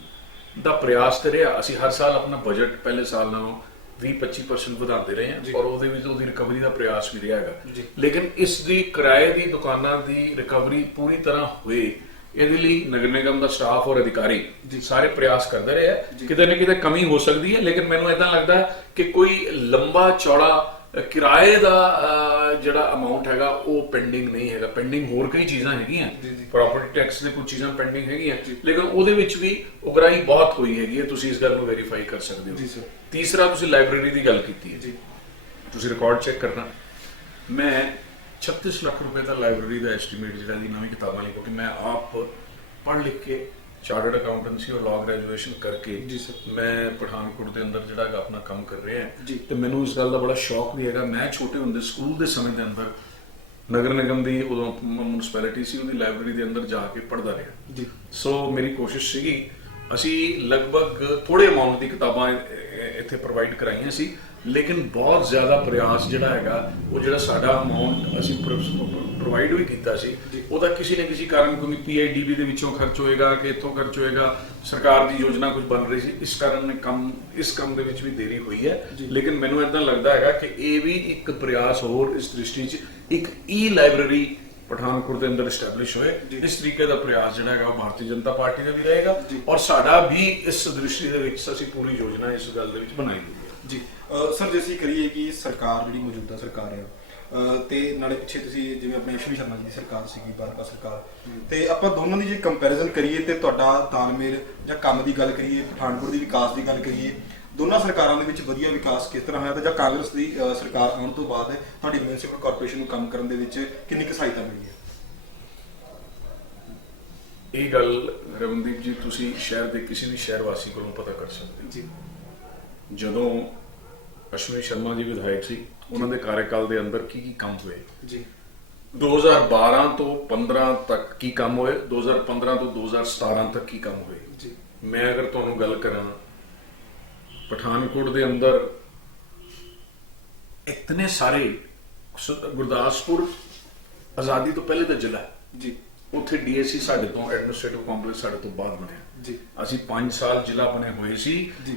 ਦਾ ਪ੍ਰਯਾਸ ਤੇ ਰਿਹਾ ਅਸੀਂ ਹਰ ਸਾਲ ਆਪਣਾ ਬਜਟ ਪਹਿਲੇ ਸਾਲ ਨਾਲੋਂ 20-25% ਵਧਾਉਂਦੇ ਰਹੇ ਹਾਂ ਔਰ ਉਹਦੇ ਵਿੱਚ ਉਹਦੀ ਰਿਕਵਰੀ ਦਾ ਪ੍ਰਯਾਸ ਵੀ ਰਿਹਾ ਹੈਗਾ। ਲੇਕਿਨ ਇਸ ਦੀ ਕਿਰਾਏ ਦੀ ਦੁਕਾਨਾਂ ਦੀ ਰਿਕਵਰੀ ਪੂਰੀ ਤਰ੍ਹਾਂ ਹੋਏ ਇਹਦੇ ਲਈ ਨਗਰ ਨਿਗਮ ਦਾ ਸਟਾਫ ਔਰ ਅਧਿਕਾਰੀ ਸਾਰੇ ਪ੍ਰਯਾਸ ਕਰਦੇ ਰਹੇ ਹੈ। ਕਿਤੇ ਨਾ ਕਿਤੇ ਕਮੀ ਹੋ ਸਕਦੀ ਹੈ, ਲੇਕਿਨ ਮੈਨੂੰ ਇਦਾਂ ਲੱਗਦਾ ਕਿ ਕੋਈ ਲੰਬਾ ਚੌੜਾ ਕਿਰਾਏ ਦਾ ਜਿਹੜਾ ਅਮਾਉਂਟ ਹੈਗਾ ਉਹ ਪੈਂਡਿੰਗ ਨਹੀਂ ਹੈਗਾ। ਪੈਂਡਿੰਗ ਹੋਰ ਕਈ ਚੀਜ਼ਾਂ ਹੈਗੀਆਂ, ਪ੍ਰਾਪਰਟੀ ਟੈਕਸ ਦੇ ਕੁਝ ਚੀਜ਼ਾਂ ਪੈਂਡਿੰਗ ਹੈਗੀਆਂ, ਲੇਕਿਨ ਉਹਦੇ ਵਿੱਚ ਵੀ ਉਗਰਾਹੀ ਬਹੁਤ ਹੋਈ ਹੈਗੀ ਹੈ। ਤੁਸੀਂ ਇਸ ਗੱਲ ਨੂੰ ਵੈਰੀਫਾਈ ਕਰ ਸਕਦੇ ਹੋ। ਤੀਸਰਾ, ਤੁਸੀਂ ਲਾਇਬ੍ਰੇਰੀ ਦੀ ਗੱਲ ਕੀਤੀ ਹੈ, ਤੁਸੀਂ ਰਿਕਾਰਡ ਚੈੱਕ ਕਰਨਾ। ਮੈਂ 36 ਲੱਖ ਰੁਪਏ ਦਾ ਲਾਇਬ੍ਰੇਰੀ ਦਾ ਐਸਟੀਮੇਟ ਜਿਹੜਾ ਦੀ ਨਵੀਂ ਕਿਤਾਬਾਂ ਲਈ, ਕਿਉਂਕਿ ਮੈਂ ਆਪ ਪੜ੍ਹ ਲਿਖ ਕੇ ਚਾਰਟਰਡ ਅਕਾਊਂਟੈਂਸੀ ਔਰ ਲਾਅ ਗ੍ਰੈਜੂਏਸ਼ਨ ਕਰਕੇ ਮੈਂ ਪਠਾਨਕੋਟ ਦੇ ਅੰਦਰ ਜਿਹੜਾ ਆਪਣਾ ਕੰਮ ਕਰ ਰਿਹਾ ਤੇ ਮੈਨੂੰ ਇਸ ਗੱਲ ਦਾ ਬੜਾ ਸ਼ੌਕ ਵੀ ਹੈਗਾ। ਮੈਂ ਛੋਟੇ ਹੁੰਦੇ ਸਕੂਲ ਦੇ ਸਮੇਂ ਦੇ ਅੰਦਰ ਨਗਰ ਨਿਗਮ ਦੀ ਉਦੋਂ ਮਿਊਨਿਸਪੈਲਿਟੀ ਸੀ ਉਹਦੀ ਲਾਇਬ੍ਰੇਰੀ ਦੇ ਅੰਦਰ ਜਾ ਕੇ ਪੜ੍ਹਦਾ ਰਿਹਾ। ਸੋ ਮੇਰੀ ਕੋਸ਼ਿਸ਼ ਸੀਗੀ ਅਸੀਂ ਲਗਭਗ ਥੋੜੇ ਅਮਾਉਂਟ ਦੀ ਕਿਤਾਬਾਂ ਇੱਥੇ ਪ੍ਰੋਵਾਈਡ ਕਰਾਈਆਂ ਸੀ, ਲੇਕਿਨ ਬਹੁਤ ਜ਼ਿਆਦਾ ਪ੍ਰਯਾਸ ਜਿਹੜਾ ਹੈਗਾ ਉਹ ਜਿਹੜਾ ਸਾਡਾ ਅਮਾਉਂਟ ਅਸੀਂ ਪ੍ਰੋਵਾਈਡ ਵੀ ਕੀਤਾ ਸੀ ਉਹਦਾ ਕਿਸੇ ਨਾ ਕਿਸੇ ਕਾਰਨ, ਕਿਉਂਕਿ PIDB ਦੇ ਵਿੱਚੋਂ ਖਰਚ ਹੋਏਗਾ ਕਿ ਇੱਥੋਂ ਖਰਚ ਹੋਏਗਾ, ਸਰਕਾਰ ਦੀ ਯੋਜਨਾ ਕੁਝ ਬਣ ਰਹੀ ਸੀ, ਇਸ ਕਾਰਨ ਇਸ ਕੰਮ ਦੇ ਵਿੱਚ ਵੀ ਦੇਰੀ ਹੋਈ ਹੈ। ਲੇਕਿਨ ਮੈਨੂੰ ਇਦਾਂ ਲੱਗਦਾ ਹੈਗਾ ਕਿ ਇਹ ਵੀ ਇੱਕ ਪ੍ਰਯਾਸ ਹੋਰ ਇਸ ਦ੍ਰਿਸ਼ਟੀ 'ਚ ਇੱਕ ਲਾਇਬ੍ਰੇਰੀ ਪਠਾਨਕੋਟ ਦੇ ਅੰਦਰ ਐਸਟੈਬਲਿਸ਼ ਹੋਏ। ਇਸ ਤਰੀਕੇ ਦਾ ਪ੍ਰਯਾਸ ਜਿਹੜਾ ਹੈਗਾ ਉਹ ਭਾਰਤੀ ਜਨਤਾ ਪਾਰਟੀ ਦਾ ਵੀ ਰਹੇਗਾ ਔਰ ਸਾਡਾ ਵੀ ਇਸ ਦ੍ਰਿਸ਼ਟੀ ਦੇ ਵਿੱਚ ਅਸੀਂ ਪੂਰੀ ਯੋਜਨਾ ਇਸ ਗੱਲ ਦੇ ਵਿੱਚ ਬਣਾਈ ਹੋਈ ਹੈ ਜੀ। ਸਰ, ਜੇ ਅਸੀਂ ਕਰੀਏ ਕਿ ਸਰਕਾਰ ਜਿਹੜੀ ਮੌਜੂਦਾ ਸਰਕਾਰ ਹੈ ਤੇ ਨਾਲੇ ਪਿੱਛੇ ਤੁਸੀਂ ਜਿਵੇਂ ਆਪਣੇ ਅਸ਼ਵਨੀ ਸ਼ਰਮਾ ਜੀ ਦੀ ਸਰਕਾਰ ਸੀਗੀ, ਭਾਜਪਾ ਸਰਕਾਰ, ਤੇ ਆਪਾਂ ਦੋਨਾਂ ਦੀ ਜੇ ਕੰਪੈਰੀਜ਼ਨ ਕਰੀਏ ਤੇ ਤੁਹਾਡਾ ਤਾਲਮੇਲ ਜਾਂ ਕੰਮ ਦੀ ਗੱਲ ਕਰੀਏ, ਪਠਾਨਕੋਟ ਦੀ ਵਿਕਾਸ ਦੀ ਗੱਲ ਕਰੀਏ, ਦੋਨਾਂ ਸਰਕਾਰਾਂ ਦੇ ਵਿੱਚ ਵਧੀਆ ਵਿਕਾਸ ਕਿਸ ਤਰ੍ਹਾਂ ਹੋਇਆ ਤੇ ਜਾਂ ਕਾਂਗਰਸ ਦੀ ਸਰਕਾਰ ਆਉਣ ਤੋਂ ਬਾਅਦ ਤੁਹਾਡੀ ਮਿਊਨਿਸਪਲ ਕਾਰਪੋਰੇਸ਼ਨ ਨੂੰ ਕੰਮ ਕਰਨ ਦੇ ਵਿੱਚ ਕਿੰਨੀ ਕੁ ਸਹਾਇਤਾ ਮਿਲੀ ਹੈ? ਇਹ ਗੱਲ ਰਵਨਦੀਪ ਜੀ ਤੁਸੀਂ ਸ਼ਹਿਰ ਦੇ ਕਿਸੇ ਵੀ ਸ਼ਹਿਰ ਵਾਸੀ ਕੋਲੋਂ ਪਤਾ ਕਰ ਸਕਦੇ ਹੋ ਜੀ। ਜਦੋਂ ਅਸ਼ਵਨੀ ਸ਼ਰਮਾ ਜੀ ਵਿਧਾਇਕ ਸੀ ਉਹਨਾਂ ਦੇ ਕਾਰਜਕਾਲ ਦੇ ਅੰਦਰ ਕੀ ਕੰਮ ਹੋਏ ਜੀ, 2012 ਤੋਂ 15 ਤੱਕ ਕੀ ਕੰਮ ਹੋਏ, 2015 ਤੋਂ 2017 ਤੱਕ ਕੀ ਕੰਮ ਹੋਏ ਜੀ। ਮੈਂ ਅਗਰ ਤੁਹਾਨੂੰ ਗੱਲ ਕਰਾਂ ਪਠਾਨਕੋਟ ਦੇ ਅੰਦਰ ਇਤਨੇ ਸਾਰੇ, ਗੁਰਦਾਸਪੁਰ ਆਜ਼ਾਦੀ ਤੋਂ ਪਹਿਲੇ ਦਾ ਜ਼ਿਲ੍ਹਾ ਜੀ, ਉੱਥੇ DSC ਸਾਡੇ ਤੋਂ ਐਡਮਿਨਿਸਟ੍ਰੇਟਿਵ ਕੰਪਲੈਕਸ ਸਾਡੇ ਤੋਂ ਬਾਅਦ ਬਣਿਆ ਜੀ। ਅਸੀਂ 5 ਸਾਲ ਜ਼ਿਲ੍ਹਾ ਬਣੇ ਹੋਏ ਸੀ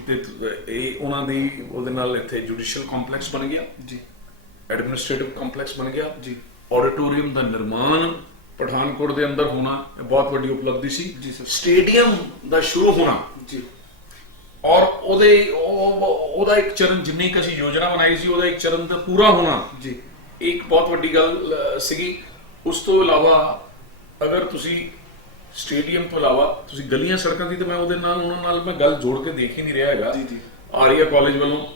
ਤੇ ਇਹ ਉਹਨਾਂ ਦੀ ਉਹਦੇ ਨਾਲ ਇੱਥੇ ਜੁਡੀਸ਼ੀਅਲ ਕੰਪਲੈਕਸ ਬਣ ਗਿਆ ਜੀ, ਐਡਮਿਨਿਸਟ੍ਰੇਟਿਵ ਕੰਪਲੈਕਸ ਬਣ ਗਿਆ ਜੀ, ਆਡੀਟੋਰੀਅਮ ਦਾ ਨਿਰਮਾਣ ਪਠਾਨਕੋਟ ਦੇ ਅੰਦਰ ਹੋਣਾ ਇਹ ਬਹੁਤ ਵੱਡੀ ਉਪਲਬਧੀ ਸੀ ਜੀ ਸਰ। ਸਟੇਡੀਅਮ ਦਾ ਸ਼ੁਰੂ ਹੋਣਾ ਜੀ ਔਰ ਉਹਦਾ ਇੱਕ ਚਰਨ ਜਿੰਨੀ ਕੁ ਅਸੀਂ ਯੋਜਨਾ ਬਣਾਈ ਸੀ ਉਹਦਾ ਇੱਕ ਚਰਨ ਤਾਂ ਪੂਰਾ ਹੋਣਾ ਜੀ ਇੱਕ ਬਹੁਤ ਵੱਡੀ ਗੱਲ ਸੀਗੀ। ਉਸ ਤੋਂ ਇਲਾਵਾ ਅਗਰ ਤੁਸੀਂ ਸਟੇਡੀਅਮ ਤੋਂ ਇਲਾਵਾ ਤੁਸੀਂ ਗਲੀਆਂ ਸੜਕਾਂ ਦੀ ਤਾਂ ਮੈਂ ਉਹਨਾਂ ਨਾਲ ਮੈਂ ਗੱਲ ਜੋੜ ਕੇ ਦੇਖ ਹੀ ਨਹੀਂ ਰਿਹਾ ਹੈਗਾ। ਜੀ ਜੀ ਆਰੀਆ ਕਾਲਜ ਵੱਲੋਂ